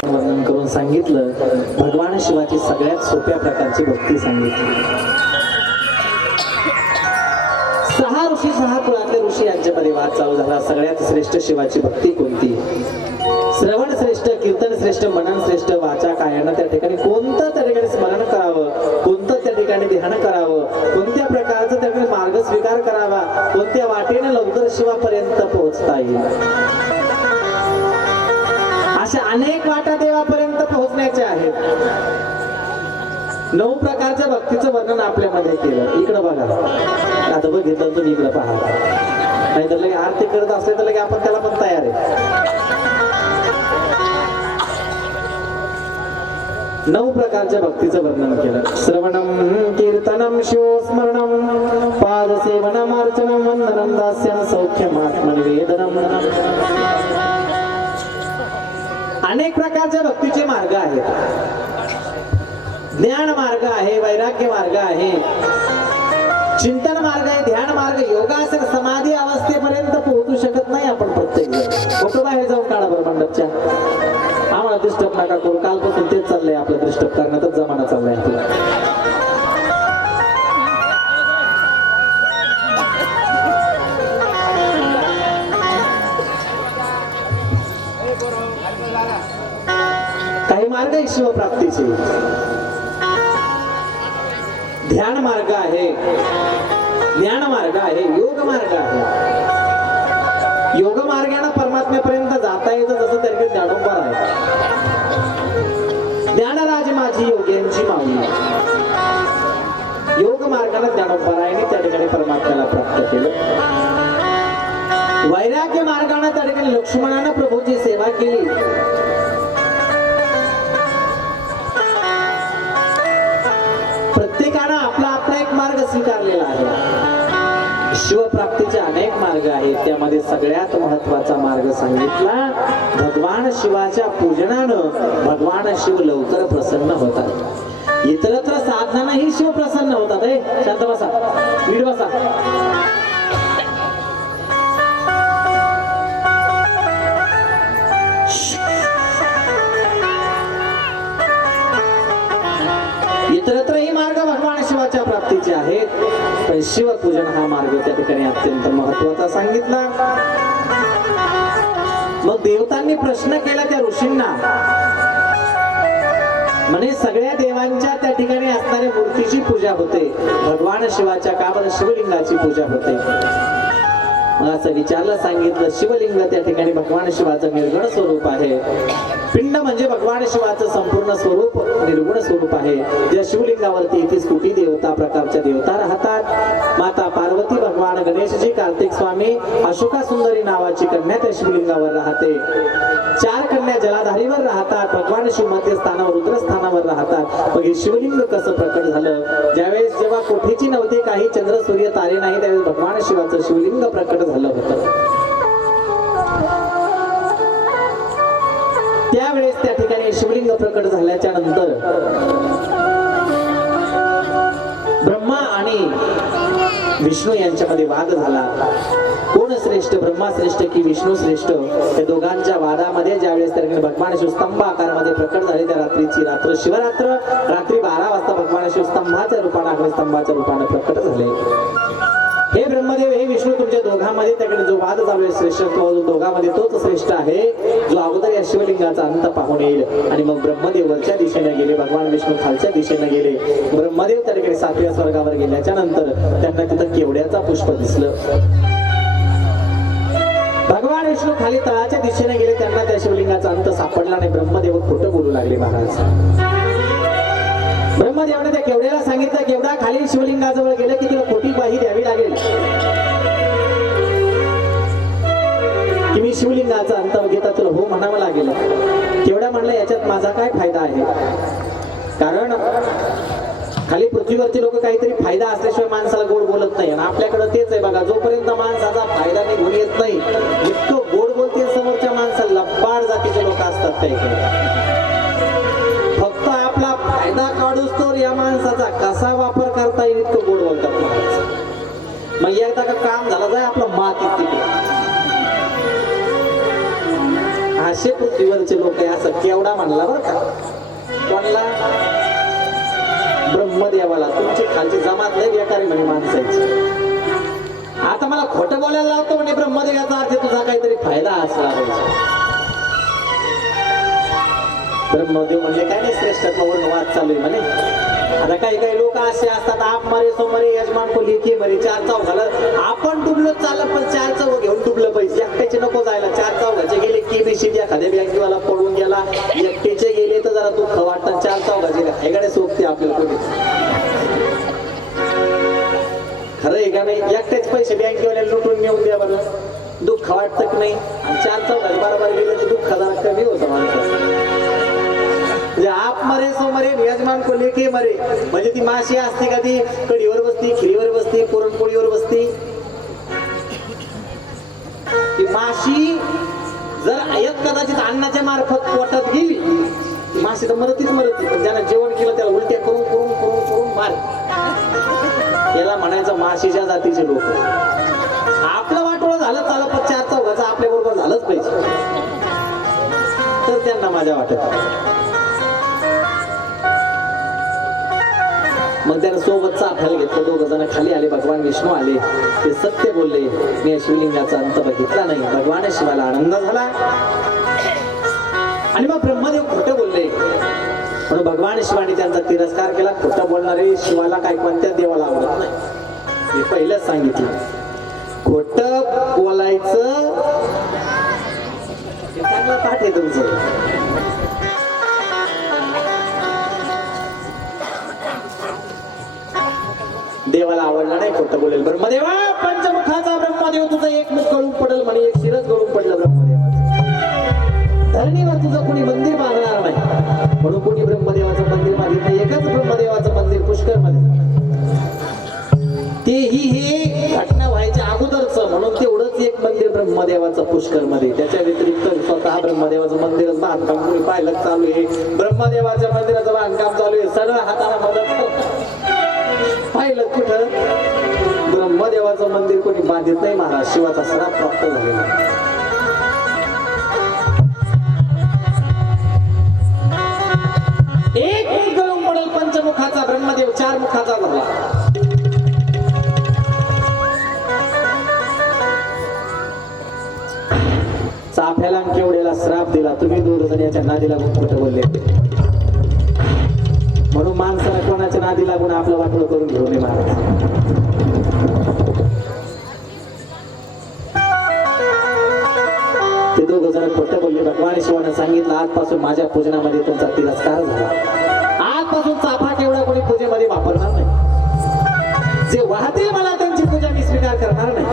वर्णन करून सांगितलं. भगवान शिवाची सगळ्यात सोप्या प्रकारची भक्ती सांगितली. 6 ऋषी 6 कुळातले ऋषी यांच्यामध्ये वाद चालू झाला. सगळ्यात श्रेष्ठ शिवाची भक्ती कोणती? श्रवण श्रेष्ठ, कीर्तन श्रेष्ठ, मनन श्रेष्ठ, वाचा कायानं त्या ठिकाणी कोणतं त्या ठिकाणी स्मरण करावं, कोणतं त्या ठिकाणी ध्यान करावं, कोणत्या प्रकारचं त्या ठिकाणी मार्ग स्वीकार करावा, कोणत्या वाटेने लवकर शिवापर्यंत पोहोचता येईल. अशा अनेक वाटा देवापर्यंत पोहोचण्याच्या आहेत. 9 प्रकारच्या भक्तीचं वर्णन आपल्यामध्ये केलं. इकडं बघा, आता बघितलं तुम्ही इकडं पहा. नाही तर लगे आरती करत असले तर लगे आपण त्याला पण तयार आहे. 9 प्रकारच्या भक्तीचं वर्णन केलं. श्रवणम, कीर्तनम, शिवस्मरणम, पादसेवनम, अर्चनम, वंदनम, दास्यम, सौख्यम, आत्मनिवेदनम. अनेक प्रकारच्या भक्तीचे मार्ग आहेत. ज्ञान मार्ग आहे, वैराग्य मार्ग आहे, चिंतन मार्ग आहे, ध्यान मार्ग, योगासन, समाधी अवस्थेपर्यंत पोहोचू शकत नाही आपण प्रत्येक जण. फोटो बाहेर जाऊन काढा बरं मंडपच्या. आम्हाला डिस्टर्ब नका करू. कालपासून तेच चाललंय आपलं, डिस्टर्ब करण्यातच जमाना चाललाय आपला. काही मार्ग आहे शिवप्राप्तीचे. ध्यान मार्ग आहे, ज्ञान मार्ग आहे, योग मार्ग आहे. योग मार्गाने परमात्म्यापर्यंत जाता येतं. जसं त्या ठिकाणी ज्ञानोबा आहे. ज्ञानराज माझी योग्यांची माऊली. योग मार्गाने ज्ञानोबरायाने त्या ठिकाणी परमात्म्याला प्राप्त केलं. वैराग्य मार्गाने त्या ठिकाणी लक्ष्मणाने प्रभूची सेवा केली. प्रत्येकानं आपला आपला एक मार्ग स्वीकारलेला आहे. शिवप्राप्तीचे अनेक मार्ग आहेत. त्यामध्ये सगळ्यात महत्वाचा मार्ग सांगितला. भगवान शिवाच्या पूजनानं भगवान शिव लवकर प्रसन्न होतात. इतरत्र साधनानंही शिव प्रसन्न होतात. शांत बसा, नीट बसा. इतरत्रही मार्ग भगवान शिवाच्या प्राप्तीचे आहेत. पण शिवपूजन हा मार्ग त्या ठिकाणी अत्यंत महत्वाचा सांगितला. मग देवतांनी प्रश्न केला त्या ऋषींना. म्हणे सगळ्या देवांच्या त्या ठिकाणी असणाऱ्या मूर्तीची पूजा होते, भगवान शिवाच्या का बरं शिवलिंगाची पूजा होते? मग असं विचारलं. सांगितलं शिवलिंग त्या ठिकाणी भगवान शिवाचं निर्गुण स्वरूप आहे. पिंड म्हणजे भगवान शिवाचं संपूर्ण स्वरूप निर्गुण स्वरूप आहे. ज्या शिवलिंगावरती 31 कोटी देवता प्रकारच्या देवता राहतात. माता पार्वती, भगवान गणेशजी, कार्तिक स्वामी, अशोका सुंदरी नावाची कन्या त्या शिवलिंगावर राहते. 4 कन्या जलाधारीवर राहतात. भगवान शिव मध्य स्थानावर, रुद्र स्थानावर राहतात. मग हे शिवलिंग कसं प्रकट झालं? ज्यावेळेस जेव्हा कोठीची नव्हती, काही चंद्र सूर्य तारे नाही, त्यावेळेस भगवान शिवाचं शिवलिंग प्रकट झालं होतं. त्यावेळेस त्या ठिकाणी शिवलिंग प्रकट झाल्याच्या नंतर ब्रह्मा आणि विष्णू यांच्यामध्ये वाद झाला. कोण श्रेष्ठ, ब्रह्मा श्रेष्ठ की विष्णू श्रेष्ठ? त्या दोघांच्या वादामध्ये ज्यावेळेस त्या ठिकाणी भगवान शिव स्तंभ आकारामध्ये प्रकट झाले, त्या रात्रीची रात्र शिवरात्र, रात्री 12 वाजता भगवान शिव स्तंभाच्या रूपाने, अग्निस्तंभाच्या रूपाने प्रकट झाले. हे ब्रह्मदेव, हे विष्णू, तुमच्या दोघांमध्ये त्याकडे जो वाद चालू आहे श्रेष्ठत्व, दोघांमध्ये तोच श्रेष्ठ आहे जो अगोदर या शिवलिंगाचा अंत पाहून येईल. आणि मग ब्रह्मदेव वरच्या दिशेने गेले, भगवान विष्णू खालच्या दिशेने गेले. ब्रह्मदेव त्या ठिकाणी 7व्या स्वर्गावर गेल्याच्या नंतर त्यांना तिथं केवड्याचा पुष्प दिसलं. भगवान विष्णू खाली तळाच्या दिशेने गेले, त्यांना त्या शिवलिंगाचा अंत सापडला नाही. ब्रह्मदेव खोटं बोलू लागले. महाराज ब्रह्मदेवाने त्या केवड्याला सांगितलं, केवढा खाली शिवलिंगाजवळ गेलं की तिला खोटी ग्वाही द्यावी लागेल. प्रस्ताव घेता तुला हो म्हणावं लागेल. तेवढ्या म्हणलं याच्यात माझा काय फायदा आहे, कारण खाली पृथ्वीवरची लोक काहीतरी फायदा असल्याशिवाय माणसाला गोड बोलत नाही. आणि आपल्याकडे तेच आहे बघा, जोपर्यंत माणसाचा फायदा निघून येत नाही इतकं गोड बोलते समोरच्या माणसाला. लबाड जातीचे लोक असतात काही फक्त आपला फायदा काढूस तर या माणसाचा कसा वापर करता येईल इतकं गोड बोलतात माणसं. मग एकदा का काम झालं जाय आपलं मातीत तिकडे. असे पृथ्वीवरचे लोक आहे. असं केवढा म्हणला बरं का कोणला, ब्रह्मदेवाला. तुमची खालची जमात नाही बेकारी म्हणे माणसाची. आता मला खोटं बोलायला लावतो म्हणे ब्रह्मदेवाचा अर्थ तुझा काहीतरी फायदा असला पाहिजे. ब्रह्मदेव म्हणजे काय नाही, श्रेष्ठत्वावरून वाद चालू आहे म्हणे. आता काही काही लोक असे असतात, आप मरे सो मरे यजमान को लेके मरे. चार चौघाला आपण डुबलो चालत पण चार चौघ घेऊन डुबलं पाहिजे. एकट्याचे नको जायला. चार चौघाचे गेले की बेशी एखाद्या बँकेवाला पळून गेला, एकट्याचे गेले तर जरा दुःख वाटतं. चार चौघाचे हेगाडे सोबती आपल्याला कोणी खरं आहे का नाही. एकट्याचे पैसे बँकेवाल्या लुटून नेऊन द्या बरं, दुःख वाटतं की नाही. आणि चार चौघाचे बरोबर गेले तर दुःख जरा कमी होतं माणसाचं. आप मरे सो मरे यजमान को लेके मरे म्हणजे ती माशी असते का, ती कढीवर बसती, खिरीवर बसती, पुरणपोळीवर बसती. ती माशी जर आयत कदाचित अन्नाच्या मार्फत पोटात गेली, ती माशी तर मरतीच मरती. पण ज्यानं जेवण केलं त्याला उलट्या करून करून करून करून मार. याला म्हणायचं माशीच्या जातीचे लोक. आपलं वाटोळं झालं चालत पण चार चौघाचं आपल्या बरोबर झालंच पाहिजे, तर त्यांना माझ्या वाटत. मग त्याला सोबत चाफायला घेतलं. दोघ जण खाली आले. भगवान विष्णू आले. ते सत्य बोलले, मी शिवलिंगाचा अंत बघितला नाही. भगवान शिवाला आनंद झाला. आणि मग ब्रह्मदेव खोटं बोलले म्हणून भगवान शिवाने त्यांचा तिरस्कार केला. खोटं बोलणारे शिवाला काय कोणत्या देवाला आवडत नाही. मी पहिलंच सांगितलं, खोटं बोलायचं चांगलं पाठ आहे तुमचं. देवाला आवडलं नाही खोटं बोलेल. ब्रह्मदेवा पंचमुखाचा ब्रह्मदेव तुझं एक मुख गळून पडल म्हणे, एक शिरच गळून पडलं ब्रह्मदेवाचं. धरणीवर तुझं कोणी मंदिर बांधणार नाही म्हणून कोणी ब्रह्मदेवाचं मंदिर बांधित नाही. एकच ब्रह्मदेवाचं मंदिर पुष्कर मध्ये, तेही हे घटना व्हायच्या अगोदरच म्हणून तेवढंच एक मंदिर ब्रह्मदेवाचं पुष्कर मध्ये. त्याच्या व्यतिरिक्त स्वतः ब्रह्मदेवाचं मंदिरच बांधकाम कोणी पाहिलं चालू आहे. ब्रह्मदेवाच्या मंदिराचं बांधकाम चालू आहे. सर्व हाताला मदत पाहिलं कुठं ब्रह्मदेवाचं मंदिर कोणी बांधित नाही. महाराज शिवाचा श्राप प्राप्त झालेला. एक मुख गळून पडेल पंचमुखाचा ब्रह्मदेव चार मुखाचा झाला. चाफ्याला केवढ्याला श्राप दिला. तुम्ही दोन याच्या नादीला खोटं बोलले म्हणून माणसाला कोणाच्या नादी लागून आपलं वाटलं करून घेऊ नये महाराज. ते दोघं जण खोटं बोलले. भगवान शिवाने सांगितलं, आजपासून माझ्या पूजनामध्ये तुमचा तिरस्कार झाला. आजपासून चाफा केवढा कोणी पूजेमध्ये वापरणार नाही. जे वाहते मला त्यांची पूजा मी स्वीकार करणार नाही.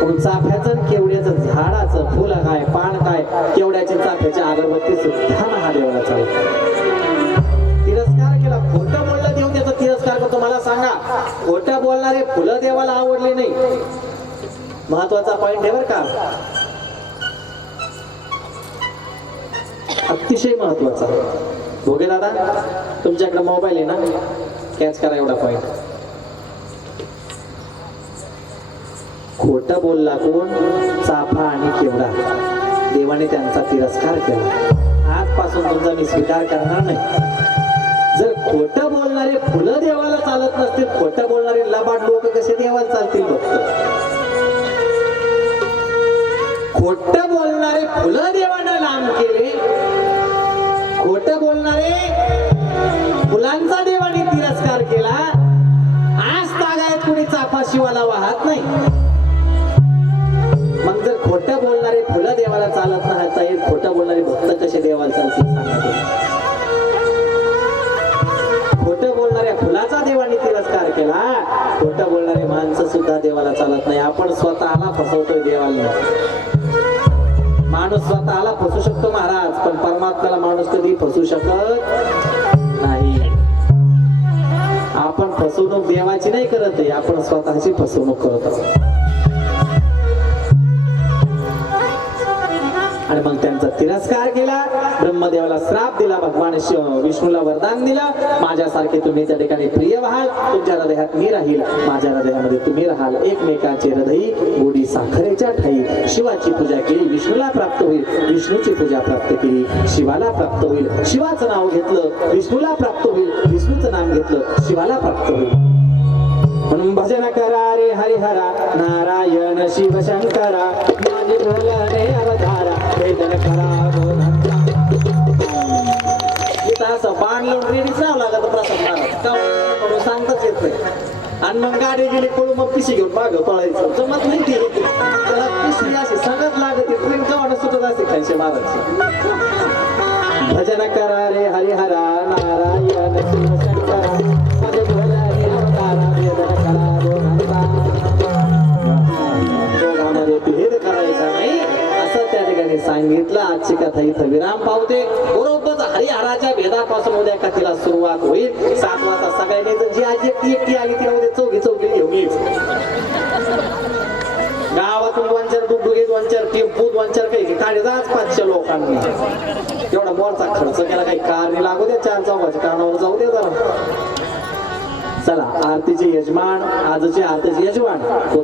म्हणून चाफ्याचं केवड्याचं झाडाचं फुल काय पान काय केवड्याची चाफ्याची अगरबत्ती सुद्धा महादेवाला चालत. तिरस्कार केला. खोटं बोललं देव त्याचा तिरस्कार करतो. मला सांगा, खोटं बोलणारे फुलं देवाला आवडले नाही. महत्वाचा पॉइंट आहे बरं का, अतिशय महत्वाचा. भोगे दादा तुमच्याकडे मोबाईल आहे ना, कॅच करा एवढा पॉइंट. खोटं बोलला कोण? चाफा आणि केवडा. देवाने त्यांचा तिरस्कार केला. आजपासून तुमचा मी स्वीकार करणार नाही. जर खोटं बोलणारे फुलं देवाला चालत नसतील, खोटं बोलणारे लबाड लोक कसे देवाला चालतील बघतो. खोटं बोलणारे फुलं देवानं लांब केले, खोटं बोलणारे फुलांचा देवाने तिरस्कार केला. आज तागायत कोणी चाफा शिवाला वाहत नाही. मग जर खोटं बोलणारे फुलं देवाला चालत नाही तर खोटं बोलणारे भक्त कसे देवाला चालतील सांगा. खोटं बोलणाऱ्या फुलाचा देवाने तिरस्कार केला. खोटं बोलणारे माणसं सुद्धा देवाला चालत नाही. आपण स्वतःला फसवतोय देवाला. माणूस स्वतःला फसू शकतो महाराज, पण परमात्म्याला माणूस कधी फसू शकत नाही. आपण फसवणूक देवाची नाही करत आहे, आपण स्वतःची फसवणूक करत आहोत. आणि मग त्यांचा तिरस्कार केला. ब्रह्मदेवाला श्राप दिला, भगवान विष्णूला वरदान दिलं, माझ्यासारखे तुम्ही त्या ठिकाणी प्रिय व्हाल, तुमच्या हृदयात मी राहील, माझ्या हृदयामध्ये तुम्ही राहाल. एकमेकांचे हृदयी गोडी साखरेच्या ठाई. शिवाची पूजा केली, विष्णूला प्राप्त होईल. विष्णूची पूजा प्राप्त केली, शिवाला प्राप्त होईल. शिवाचं नाव घेतलं, विष्णूला प्राप्त होईल. विष्णूचं नाम घेतलं, शिवाला प्राप्त होईल. म्हणून भजन करा रे हरिहरा, नारायण शिव शंकरा, माझी भोलने अवधारा, वेदन करा बोधंता. इथं असं बाण लावून रेडीच राहावं लागत प्रसाद महाराज, का म्हणून सांगताच येत नाही. आणि मग गाडी गेली पळून मग पिशी घेऊन मागं पळायचं, जमत नाही ती. त्याला पिशवी अशी सगळं लागते, ट्रेन कवाडं सुटत असते खायचे महाराज. भजन करा रे हरिहरा, नारायण शिव शंकरा, माझे भोलने अवधारा, वेदन करा बोधंता. दोघांमध्ये भेद करायचा नाही असं त्या ठिकाणी सांगितलं. आजची कथा इथं विराम पावते. बरोबर हरिहराच्या भेदापासून उद्या कथेला सुरुवात होईल. 7 वाजता सगळ्यांनी जी आजी एकटी आली तिला उद्या चौघी घेऊन येईल. गावातून 2-4 डुगडुगे, 2-4 टेम्पू, 2-4 काही काढे जाच 500 लोकांनी. एवढा मोरचा खर्च केला, काही कार नाही लागू द्या, 4 चौघाच्या कारणावर जाऊ द्या जरा. चला, आरतीचे यजमान, आजचे आरतीचे यजमान